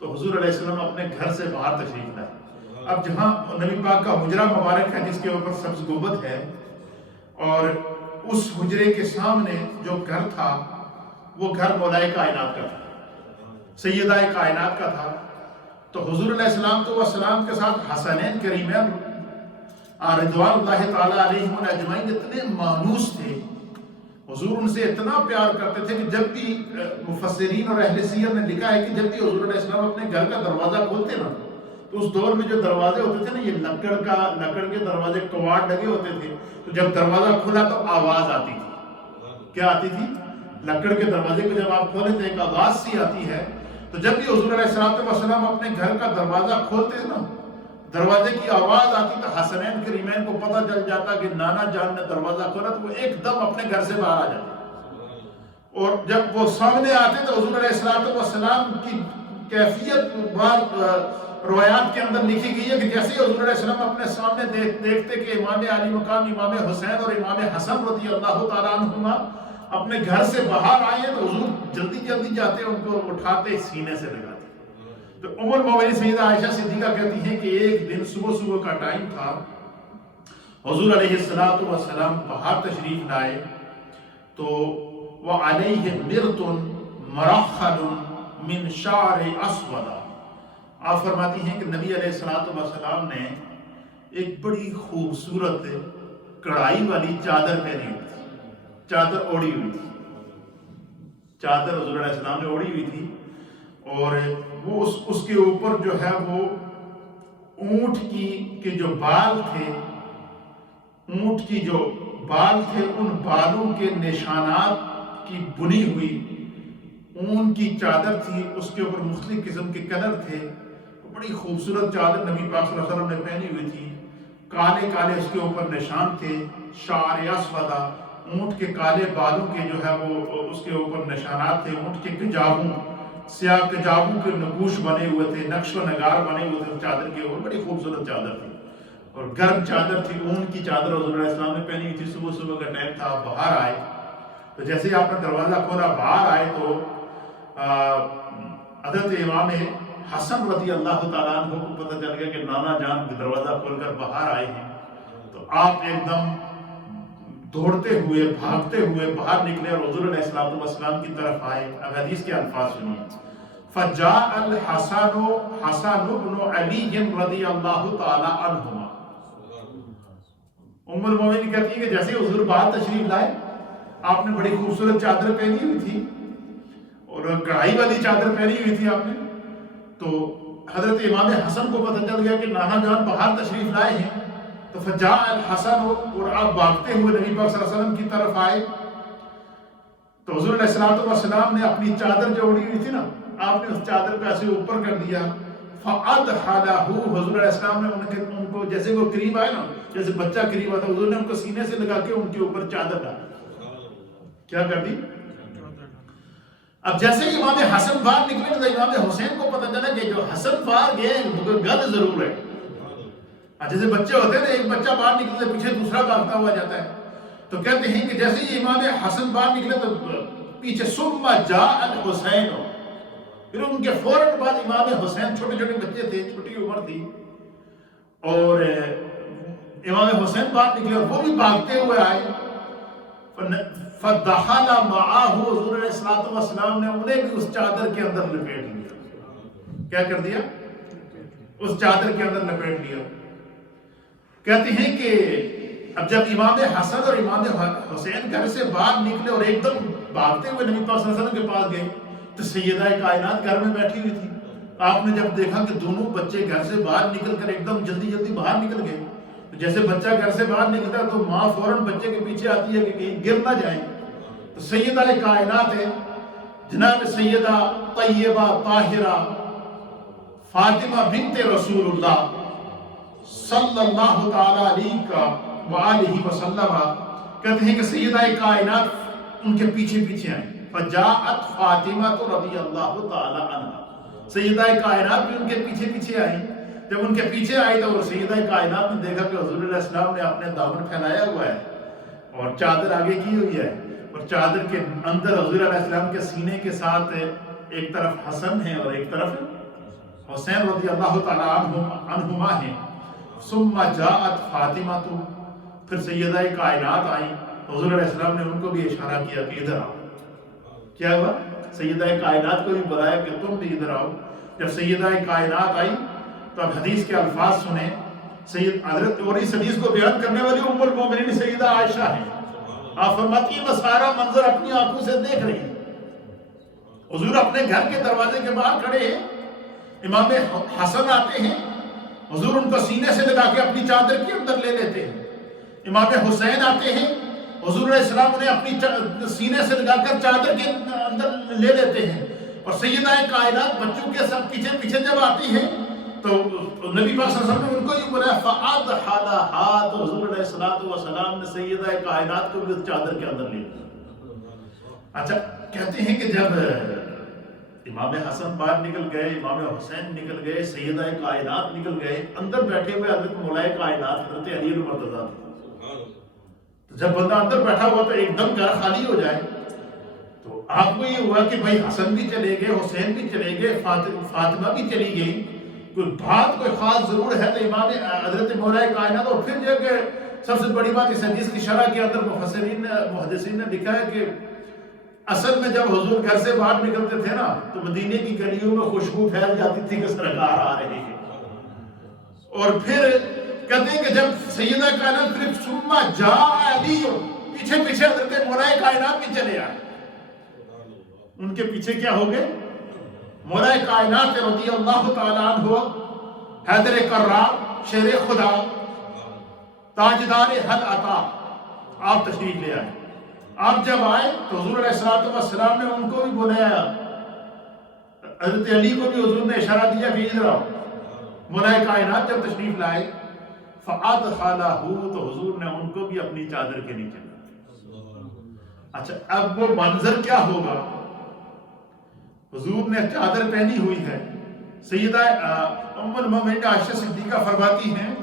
تو حضور علیہ السلام اپنے گھر سے باہر تشریف لائے. اب جہاں نبی پاک کا حجرہ مبارک ہے جس کے اوپر سبز گنبد ہے اور اس حجرے کے سامنے جو گھر تھا وہ گھر مولائے کائنات کا تھا, سیدہ کائنات کا تھا. تو حضور علیہ السلام تو والسلام کے ساتھ حسنین کریمین رضوان اللہ تعالیٰ علیہم اجمعین اتنے مانوس تھے, حضور ان سے اتنا پیار کرتے تھے کہ جب بھی مفسرین اور اہل سیر نے لکھا ہے کہ جب بھی حضور علیہ السلام اپنے گھر کا دروازہ کھولتے نا تو اس دور میں جو دروازے ہوتے تھے نا یہ لکڑ کے دروازے کواڑ لگے ہوتے تھے, تو جب دروازہ کھلا تو آواز آتی تھی. کیا آتی تھی؟ لکڑ کے دروازے کو جب آپ کھولے تو ایک آواز سی آتی ہے. تو جب بھی حضور علیہ السلام اپنے گھر کا دروازہ کھولتے نا دروازے کی آواز آتی تو حسنین کریمین کو پتہ چل جاتا کہ نانا جان نے دروازہ کھولا, تو وہ ایک دم اپنے گھر سے باہر آ جاتے. اور جب وہ سامنے آتے تو حضور علیہ السلام کی کیفیت بعض روایات کے اندر لکھی گئی ہے کہ جیسے حضور علیہ السلام اپنے سامنے دیکھتے کہ امام علی مقام امام حسین اور امام حسن رضی اللہ تعالیٰ عنہما اپنے گھر سے باہر آئے ہیں تو حضور جلدی جاتے ان کو اٹھاتے سینے سے لگاتے. تو ام المومنین سیدہ عائشہ صدیقہ کہتی ہیں کہ ایک دن صبح کا ٹائم تھا, حضور علیہ السلام باہر تشریف لائے تو وعلیہ مرط مرخل من شعر اسود. آپ فرماتی ہیں کہ نبی علیہ السلام نے ایک بڑی خوبصورت کڑھائی والی چادر پہنی ہوئی تھی, چادر اوڑھی ہوئی تھی, چادر حضور علیہ السلام نے اوڑھی ہوئی تھی اور وہ اس کے اوپر جو ہے وہ اونٹ کے جو بال تھے, اونٹ کی جو بال تھے ان بالوں کے نشانات کی بنی ہوئی اون کی چادر تھی. اس کے اوپر مختلف قسم کے کلر تھے, بڑی خوبصورت چادر نبی پاک صلی اللہ علیہ وسلم نے پہنی ہوئی تھی. کالے اس کے اوپر نشان تھے, شعر اسودا, اونٹ کے کالے بالوں کے جو ہے وہ اس کے اوپر نشانات تھے. اونٹ کے کجاووں, سیاہ کجاووں کے نقوش بنے ہوئے تھے, نقش و نگار بنے ہوئے تھے چادر کے اوپر. بڑی خوبصورت چادر تھی اور گرم چادر تھی, اون کی چادر حضور علیہ السلام نے پہنی ہوئی تھی. صبح کا ٹائم تھا, باہر آئے تو جیسے ہی آپ نے دروازہ کھولا باہر آئے تو حضرت امام حسن رضی اللہ تعالیٰ عنہ کو پتہ چل گیا کہ نانا جان دروازہ کھول کر باہر آئے ہیں. تو آپ ایک دم دوڑتے ہوئے بھاگتے ہوئے باہر نکلے اور حضور علیہ السلام کی طرف آئے. اب حدیث کے الفاظ سنیے. فجاء الحسن بن علی رضی اللہ تعالی عنہما. ام المومنین کہتی ہے کہ جیسے حضور باہر تشریف لائے آپ نے بڑی خوبصورت چادر پہنی ہوئی تھی اور کڑھائی والی چادر پہنی ہوئی تھی آپ نے, تو حضرت امام حسن کو پتہ چل گیا کہ نانا جان باہر تشریف لائے ہیں. تو فجاء الحسن, اور آپ بھاگتے ہوئے نبی پاک صلی اللہ علیہ وسلم کی طرف آئے. تو حضور علیہ السلام نے اپنی چادر جو اڑی ہوئی تھی نا آپ نے اس چادر کو ایسے اوپر کر دیا. فَأَدْحَلَهُ, حضور علیہ السلام نے ان کو جیسے وہ قریب آئے نا, جیسے بچہ قریب آتا, حضور نے ان کو سینے سے لگا کے ان کے اوپر چادر ڈالی. کیا کر دی؟ اب جیسے ہی امام حسن باہر نکلے تو امام حسین کو پتہ چلا کہ جو حسن باہر گئے گل ضرور ہے. جیسے بچے ہوتے ہیں ایک بچہ باہر نکلتے پیچھے دوسرا بھاگتا ہوا جاتا ہے. تو کہتے ہیں کہ جیسے ہی امام حسن باہر نکلے تو پیچھے ثم جاء الحسین, پھر ان کے فوراً بعد امام حسین, چھوٹے بچے تھے, چھوٹی عمر تھی, اور امام حسین باہر نکلے اور وہ بھی بھاگتے ہوئے آئے. فَدَخَلَ مَعَهُ, حضور علیہ السلام نے انہیں بھی اس چادر کے اندر لپیٹ لیا. کیا کر دیا؟ اس چادر کے اندر لپیٹ لیا. کہتے ہیں کہ اب جب امام حسن اور امام حسین گھر سے باہر نکلے اور ایک دم بھاگتے ہوئے نبی پاک صلی اللہ علیہ وسلم کے پاس گئے تو سیدہ کائنات گھر میں بیٹھی ہوئی تھی. آپ نے جب دیکھا کہ دونوں بچے گھر سے باہر نکل کر ایک دم جلدی باہر نکل گئے, جیسے بچہ گھر سے باہر نکلتا ہے تو ماں فوراً بچے کے پیچھے آتی ہے کہ کہیں گر نہ جائیں. تو سیدہ کائنات ہے جناب سیدہ طیبہ طاہرہ فاطمہ بنت رسول اللہ صلی اللہ تعالی علیہ وآلہ وسلم, کہتے ہیں کہ سیدہ کائنات ان کے پیچھے آئیں. فجاءت فاطمہ رضی اللہ تعالی عنہ, سیدہ کائنات بھی ان کے پیچھے پیچھے آئی. جب ان کے پیچھے آئی تو سیدہ کائنات نے دیکھا کہ حضور علیہ السلام نے اپنے دامن پھیلایا ہوا ہے اور چادر آگے کی ہوئی ہے، اور چادر کے اندر حضور علیہ السلام کے سینے کے ساتھ ایک طرف حسن ہے اور ایک طرف حسین رضی اللہ تعالی عنہما ہیں. ثم جاءت فاطمہ، تو پھر سیدہ کائنات آئیں. حضور علیہ السلام نے ان کو بھی اشارہ کیا کہ ادھر آؤ. کیا ہوا؟ سیدہ کائنات کو بھی بلایا کہ تم بھی ادھر آؤ. جب سیدہ کائنات آئی تو اب حدیث کے الفاظ سنیں. سید حضرت، اور اس حدیث کو بیان کرنے والی ام المومنین سیدہ عائشہ ہیں. آپ فرماتی ہیں میں سارا منظر اپنی آنکھوں سے دیکھ رہی ہوں. حضور اپنے گھر کے دروازے کے باہر کھڑے ہیں، امام حسن آتے ہیں، حضور ان کو سینے سے لگا کے اپنی چادر کے اندر لے لیتے ہیں. امام حسین آتے ہیں، حضور علیہ السلام انہیں اپنی سینے سے لگا کر چادر کے اندر لے لیتے ہیں. اور سیدہ کائنات بچوں کے سب پیچھے پیچھے جب آتی ہیں تو نبی پاک صلی اللہ علیہ وسلم نے ان کو یہ بولا فَأَدْحَلَهَا، تو حضور علیہ السلام نے سیدہ کائنات کو بھی چادر کے اندر لے لیا. اچھا، کہتے ہیں کہ جب امام حسن باہر نکل گئے، امام حسین نکل گئے، سیدہ کائنات نکل گئے، اندر بیٹھے ہوئے حضرت مولا کائنات حضرت علی المرتضیٰ تھے. جب بندہ اندر بیٹھا ہوا تو ایک دم گھر خالی ہو جائے تو آپ کو یہ ہوا کہ بھائی حسن بھی چلے گئے، حسین بھی چلے گئے، فاطمہ بھی چلی گئی، کوئی بات کوئی خاص ضرور ہے تو امام حضرت مولا کائنات. اور پھر جو کہ سب سے بڑی بات اس حدیث کی شرح کے اندر محدثین نے لکھا ہے کہ اصل میں جب حضور گھر سے باہر نکلتے تھے نا تو مدینے کی گلیوں میں خوشبو پھیل جاتی تھی کہ سرکار آ رہے ہیں. اور پھر کہتے ہیں کہ جب سیدہ کائنات پھر ثم جاء علی، پیچھے پیچھے حضرت مولا کائنات بھی چلے آئے. ان کے پیچھے کیا ہو گئے؟ مولا کائنات رضی اللہ تعالیٰ عنہ، حیدر کرار، شیر خدا، تاجدار حد عطا، آپ تشریف لے آئے. آپ جب آئے تو حضور علیہ السلام نے ان کو بھی بلایا، حضرت علی کو بھی حضور نے اشارہ دیا کہ ادھر آؤ. مولا کائنات جب تشریف لائے فَأَدْخَلَهُ، تو حضور نے ان کو بھی اپنی چادر کے نیچے لایا. اچھا، اب وہ منظر کیا ہوگا؟ حضور نے چادر پہنی ہوئی ہے. سیدہ ام المومنین عائشہ صدیقہ فرماتی ہیں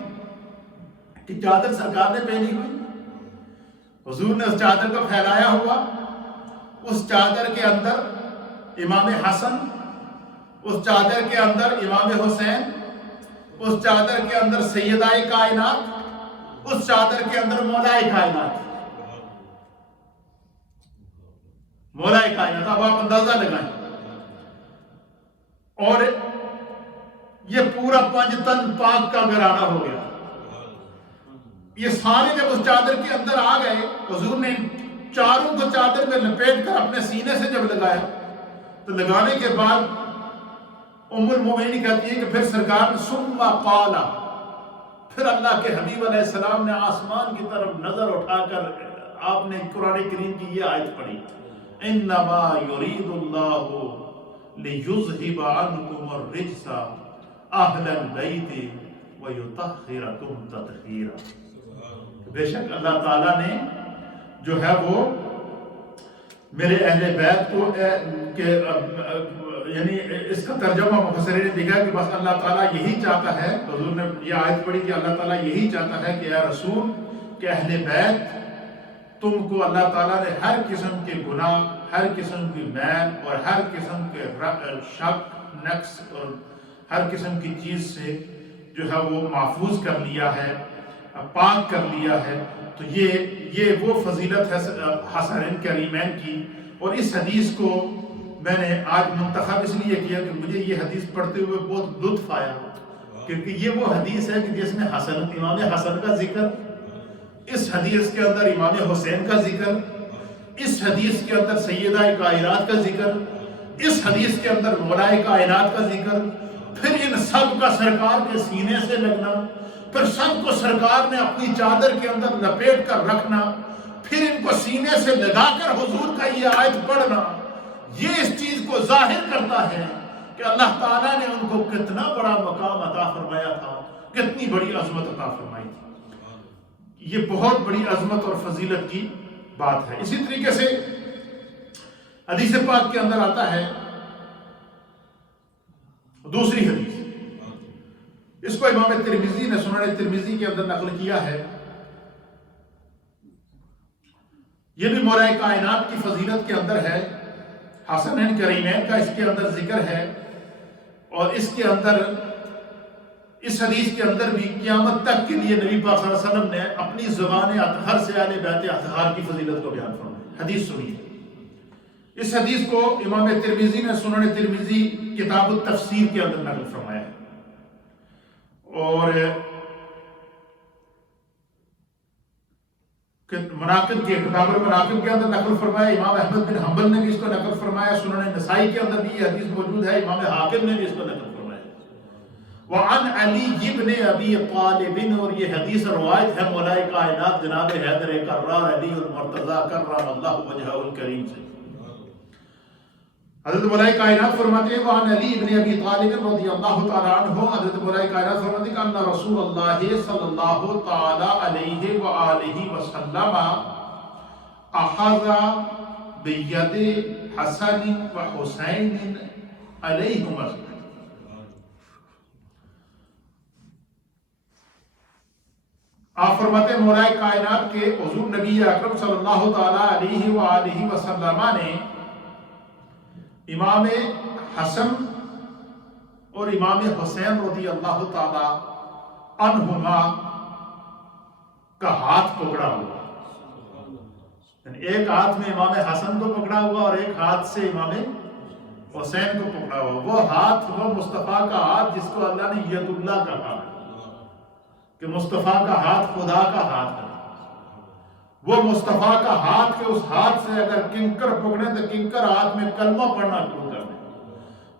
کہ چادر سرکار نے پہنی ہوئی، حضور نے اس چادر کو پھیلایا ہوا، اس چادر کے اندر امام حسن، اس چادر کے اندر امام حسین، اس چادر کے اندر سیدہ کائنات، اس چادر کے اندر مولا کائنات. مولا کائنات، اب آپ اندازہ لگائیں. اور یہ پورا 5 تن پاک کا گھرانہ ہو گیا. یہ سارے جب اس چادر کے اندر آ گئے، حضور نے چاروں کو چادر میں لپیٹ کر اپنے سینے سے جب لگایا تو لگانے کے بعد ام المومنین کہتی ہے کہ پھر سرکار ثم قال، پھر اللہ کے حبیب علیہ السلام نے آسمان کی طرف نظر اٹھا کر آپ نے قرآن کریم کی یہ آیت پڑھی، انما یرید اللہ لیذہب عنکم الرجس اہل البیت ویطہرکم تطہیرا. بے شک اللہ تعالیٰ نے جو ہے وہ میرے اہل بیت کو یعنی اس کا ترجمہ مفسرین نے لکھا کہ بس اللہ تعالیٰ یہی چاہتا ہے، حضور نے یہ آیت پڑھی کہ اللہ تعالیٰ یہی چاہتا ہے کہ اے رسول کہ اہل بیت تم کو اللہ تعالیٰ نے ہر قسم کے گناہ، ہر قسم کی میل اور ہر قسم کے شک نقص اور ہر قسم کی چیز سے جو ہے وہ محفوظ کر لیا ہے، پاک کر لیا ہے. تو یہ وہ فضیلت ہے حسنین کریمین کی. اور اس حدیث کو میں نے آج منتخب اس لیے کیا کہ مجھے یہ حدیث پڑھتے ہوئے بہت لطف آیا، کیونکہ یہ وہ حدیث ہے کہ جس میں امام حسن کا ذکر، اس حدیث کے اندر امام حسین کا ذکر، اس حدیث کے اندر سیدہ کائنات کا ذکر، اس حدیث کے اندر مولا کائنات کا ذکر، پھر ان سب کا سرکار کے سینے سے لگنا، پھر سب کو سرکار نے اپنی چادر کے اندر لپیٹ کر رکھنا، پھر ان کو سینے سے لگا کر حضور کا یہ آیت پڑھنا. یہ اس چیز کو ظاہر کرتا ہے کہ اللہ تعالیٰ نے ان کو کتنا بڑا مقام عطا فرمایا تھا، کتنی بڑی عظمت عطا فرمائی تھی. یہ بہت بڑی عظمت اور فضیلت کی بات ہے. اسی طریقے سے حدیث پاک کے اندر آتا ہے دوسری حدیث، اس کو امام ترمذی نے سنن ترمذی کے اندر نقل کیا ہے. یہ بھی مولا کائنات کی فضیلت کے اندر ہے. حسنین کریمین کا اس کے اندر ذکر ہے، اور اس کے اندر اس حدیث کے اندر بھی قیامت تک کے لیے نبی پاک صلی اللہ علیہ وسلم نے اپنی زبان اطہر سے اہل بیت اطہار کی فضیلت کو بیان فرمایا. حدیث سنیے. اس حدیث کو امام ترمذی نے سنن ترمذی کتاب التفسیر کے اندر نقل فرمایا ہے، اور مناقب کے کتاب المناقب کے اندر نقل فرمایا. امام احمد بن حنبل نے بھی اس کو نقل فرمایا. سنن نسائی کے اندر بھی یہ حدیث موجود ہے. امام حاکم نے بھی اس کو نقل فرمایا. وعن علی بن ابی طالب، اور یہ حدیث روایت ہے مولا کائنات جناب حیدر کرار علی المرتضی کرم اللہ وجہہ الکریم سے. حضرت مولا کائنات فرماتے ہیں وعن علی بن ابی طالب رضی اللہ تعالی عنہ، حضرت مولا کائنات فرماتے ہیں کہ ان رسول اللہ صلی اللہ تعالی علیہ وآلہ وسلم اخذ بید حسن و حسین علیہما. آپ فرماتے ہیں مولا کائنات کے حضور نبی اکرم صلی اللہ تعالی علیہ وآلہ وسلم نے امام حسن اور امام حسین رضی اللہ تعالی عنہما کا ہاتھ پکڑا ہوا. ایک ہاتھ میں امام حسن کو پکڑا ہوا اور ایک ہاتھ سے امام حسین کو پکڑا ہوا. وہ ہاتھ وہ مصطفیٰ کا ہاتھ جس کو اللہ نے ید اللہ کہا کہ مصطفیٰ کا ہاتھ خدا کا ہاتھ ہے. وہ مصطفیٰ کا ہاتھ کے اس ہاتھ سے اگر کنکر پکڑے تو کنکر ہاتھ میں کلمہ پڑھنا شروع کر دیں.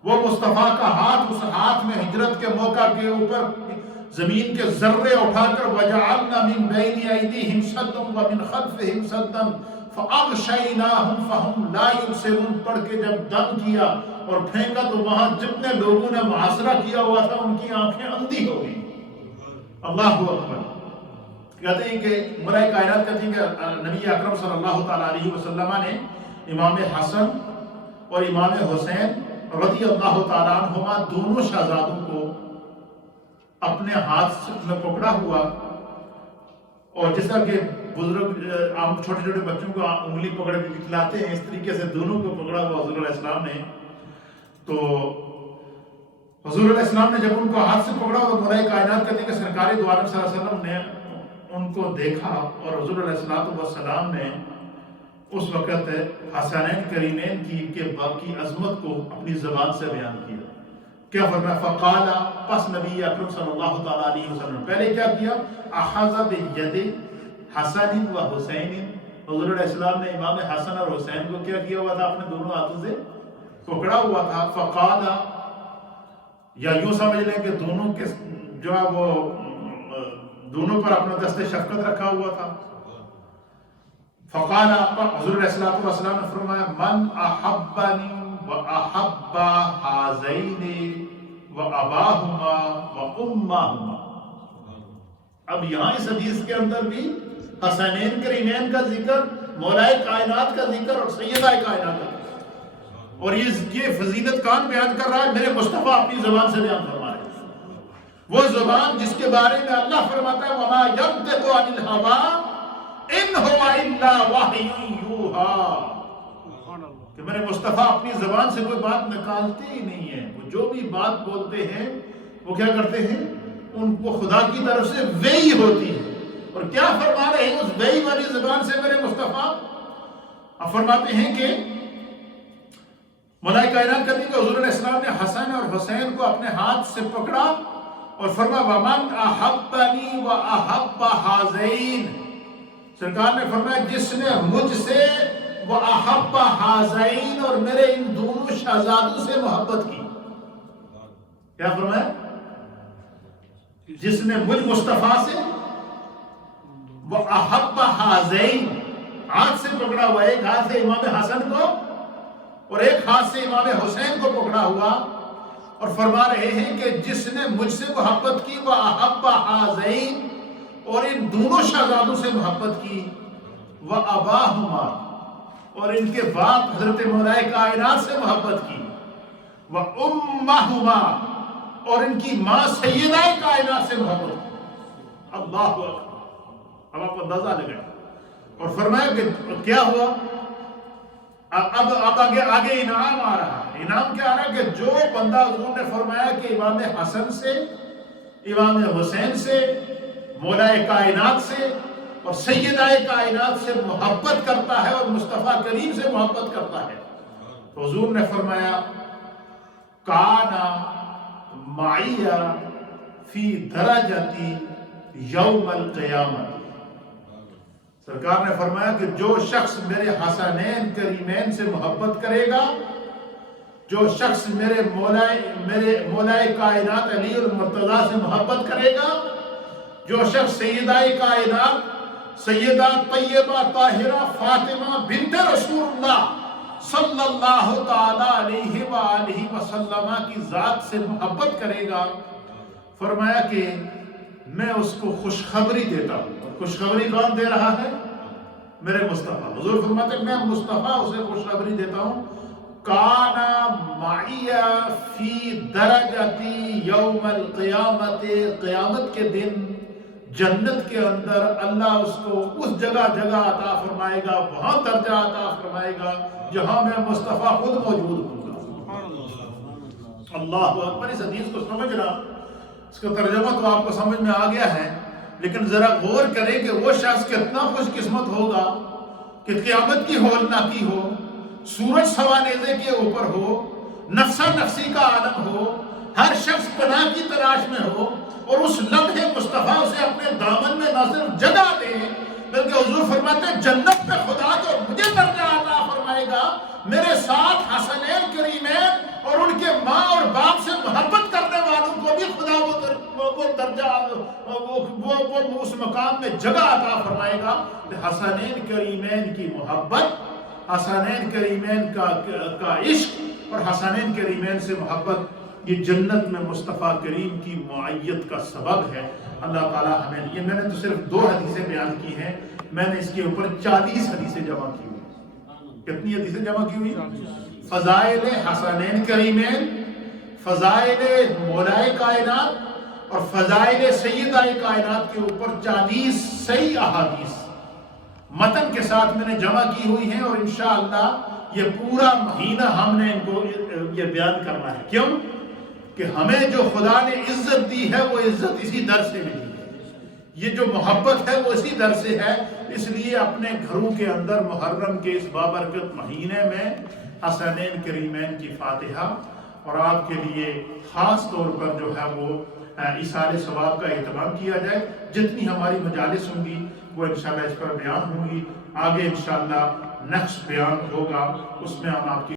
وہ مصطفیٰ کا ہاتھ اس ہاتھ میں ہجرت کے موقع کے اوپر زمین کے ذرے اٹھا کر وَجَعَلْنَا مِن بَيْنِ أَيْدِيهِمْ سَدًّا وَمِنْ خَلْفِهِمْ سَدًّا فَأَغْشَيْنَاهُمْ فَهُمْ لَا يُبْصِرُونَ پڑھ کے جب دم کیا اور پھینکا تو وہاں جتنے لوگوں نے محاصرہ کیا ہوا تھا ان کی آنکھیں اندھی ہو گئی. اللہ اکبر. کہتے ہیں کہ مولا کائنات کہتے ہیں کہ نبی اکرم صلی اللہ تعالی علیہ وسلم نے امام حسن اور امام حسین رضی اللہ تعالیٰ عنہما دونوں شہزادوں کو اپنے ہاتھ میں پکڑا ہوا. اور جس طرح کہ بزرگ عام چھوٹے چھوٹے بچوں کو انگلی پکڑ کے دکھلاتے ہیں، اس طریقے سے دونوں کو پکڑا ہوا حضور علیہ السلام نے. تو حضور علیہ السلام نے جب ان کو ہاتھ سے پکڑا تو مولا کائنات کہتے ہیں کہ سرکار دو عالم صلی اللہ علیہ وسلم نے ان کو دیکھا اور حضور علیہ السلام نے اس وقت حسنین کریمین کی باقی عظمت کو اپنی زبان سے بیان کیا. کیا فرمایا؟ فقال، پس نبی اکرم صلی اللہ تعالی علیہ وسلم پہلے کیا کیا؟ اخذ بید حسن و حسین. حضور علیہ السلام نے امام حسن اور حسین کو کیا کیا ہوا تھا؟ اپنے دونوں ہاتھوں سے پکڑا ہوا تھا. فقال، یا یوں سمجھ لیں کہ دونوں کے جو ہے وہ دونوں پر اپنا دست شفقت رکھا ہوا تھا. فقال، حضور علیہ السلام نے فرمایا من احبنی و احب ہذین و اباہما و امہما. اب یہاں اس حدیث کے اندر بھی حسنین کریمین کا ذکر، مولا کائنات کا ذکر اور سیدہ کائنات کا ذکر. اور یہ فضیلت کون بیان کر رہا ہے؟ میرے مصطفیٰ اپنی زبان سے بیان فرما رہے ہیں. وہ زبان جس کے بارے میں اللہ فرماتا ہے وَمَا يَنطِقُ عَنِ الْهَوَىٰ إِنْ هُوَ إِلَّا وَحْيٌ يُوحَىٰ، کہ میرے مصطفیٰ اپنی زبان سے کوئی بات نکالتے ہی نہیں ہیں. وہ جو بھی بات بولتے ہیں وہ کیا کرتے ہیں؟ ان کو خدا کی طرف سے وحی ہوتی ہے. اور کیا فرما رہے ہیں اس وحی والی زبان سے میرے مصطفیٰ؟ اب فرماتے ہیں کہ مولا کائنات کہتے ہیں کہ حضور علیہ السلام نے حسن اور حسین کو اپنے ہاتھ سے پکڑا اور فرمایا وَمَنْ أَحَبَّنِي وَأَحَبَّ هَذَيْنِ. سرکار نے فرمایا جس نے مجھ سے وَأَحَبَّ هَذَيْنِ اور میرے ان دونوں شہزادوں سے محبت کی. کیا فرمایا؟ جس نے مجھ مصطفیٰ سے وَأَحَبَّ هَذَيْنِ، ہاتھ سے پکڑا ہوا، ایک ہاتھ سے امام حسن کو اور ایک ہاتھ سے امام حسین کو پکڑا ہوا، اور فرما رہے ہیں کہ جس نے مجھ سے محبت کی وہ احب ہذین، اور ان دونوں شہزادوں سے محبت کی، وہ اباہما، اور ان کے باپ حضرت مولا کائنات سے محبت کی، وہ امہما، اور ان کی ماں سیدہ کائنات سے محبت کی۔ اللہ اکبر! اب آپ اندازہ لگائیں۔ اور فرمایا کہ کیا ہوا؟ اب آگے انعام آ رہا ہے۔ انعام کیا آ رہا ہے کہ جو بندہ حضور نے فرمایا کہ امام حسن سے، امام حسین سے، مولا کائنات سے اور سیدہ کائنات سے محبت کرتا ہے اور مصطفیٰ کریم سے محبت کرتا ہے، تو حضور نے فرمایا کانا معی فی درجتی یوم القیامت۔ سرکار نے فرمایا کہ جو شخص میرے حسنین کریمین سے محبت کرے گا، جو شخص میرے مولا کائنات علی المرتضیٰ سے محبت کرے گا، جو شخص سیدہ کائنات سیدہ طیبہ طاہرہ فاطمہ بنت رسول اللہ صلی اللہ تعالی علیہ وآلہ وسلم کی ذات سے محبت کرے گا، فرمایا کہ میں اس کو خوشخبری دیتا ہوں۔ اور خوشخبری کون دے رہا ہے؟ میرے مصطفیٰ۔ حضور فرماتے ہیں میں مصطفیٰ اسے خوشخبری دیتا ہوں، کانا معی فی درجتی یوم القیامت، قیامت کے دن جنت کے اندر اللہ اس کو اس جگہ عطا فرمائے گا، وہاں درجہ عطا فرمائے گا جہاں میں مصطفیٰ خود موجود ہوں گا۔ اللہ اکبر! اس حدیث کو سمجھنا، اس کا ترجمہ تو آپ کو سمجھ میں آ گیا ہے، لیکن ذرا غور کریں کہ وہ شخص کتنا خوش قسمت ہوگا کہ قیامت کی ہولناکی ہو، سورج سوانیزے کے اوپر ہو، نفسا نفسی کا عالم ہو، ہر شخص پناہ کی تلاش میں ہو، اور اس لمحے مصطفیٰ اسے اپنے دامن میں نہ صرف جگہ دے بلکہ حضور فرماتے ہیں جنت میں خدا تو مجھے درجہ عطا فرمائے گا، میرے ساتھ حسنین کریمین اور ان کے ماں اور باپ سے محبت کرنے والوں کو بھی خدا وہ درجہ وہ اس مقام میں جگہ عطا فرمائے گا۔ حسنین کریمین کی محبت، حسنین کریمین کا عشق اور حسنین کریمین سے محبت، یہ جنت میں مصطفیٰ کریم کی معیت کا سبب ہے۔ اللہ تعالیٰ ہمیں، یہ میں نے تو صرف 2 حدیثیں بیان کی ہیں، میں نے اس کے اوپر 40 حدیثیں جمع کی ہوئی۔ کتنی حدیثیں جمع کی ہوئی؟ فضائل حسنین کریمین، فضائل مولا کائنات اور فضائل سیدہ کائنات کے اوپر 40 صحیح احادیث متن کے ساتھ میں نے جمع کی ہوئی ہیں، اور انشاءاللہ یہ پورا مہینہ ہم نے ان کو یہ بیان کرنا ہے۔ کیوں؟ کہ ہمیں جو خدا نے عزت دی ہے وہ عزت اسی در سے ملی ہے، یہ جو محبت ہے وہ اسی در سے ہے۔ اس لیے اپنے گھروں کے اندر محرم کے اس بابرکت مہینے میں حسنین کریمین کی فاتحہ اور آپ کے لیے خاص طور پر جو ہے وہ ایصال ثواب کا اہتمام کیا جائے۔ جتنی ہماری مجالس ہوں گی وہ انشاءاللہ اس پر بیان ہوں گی، آگے انشاءاللہ نیکسٹ بیان ہوگا، اس میں ہم آپ کی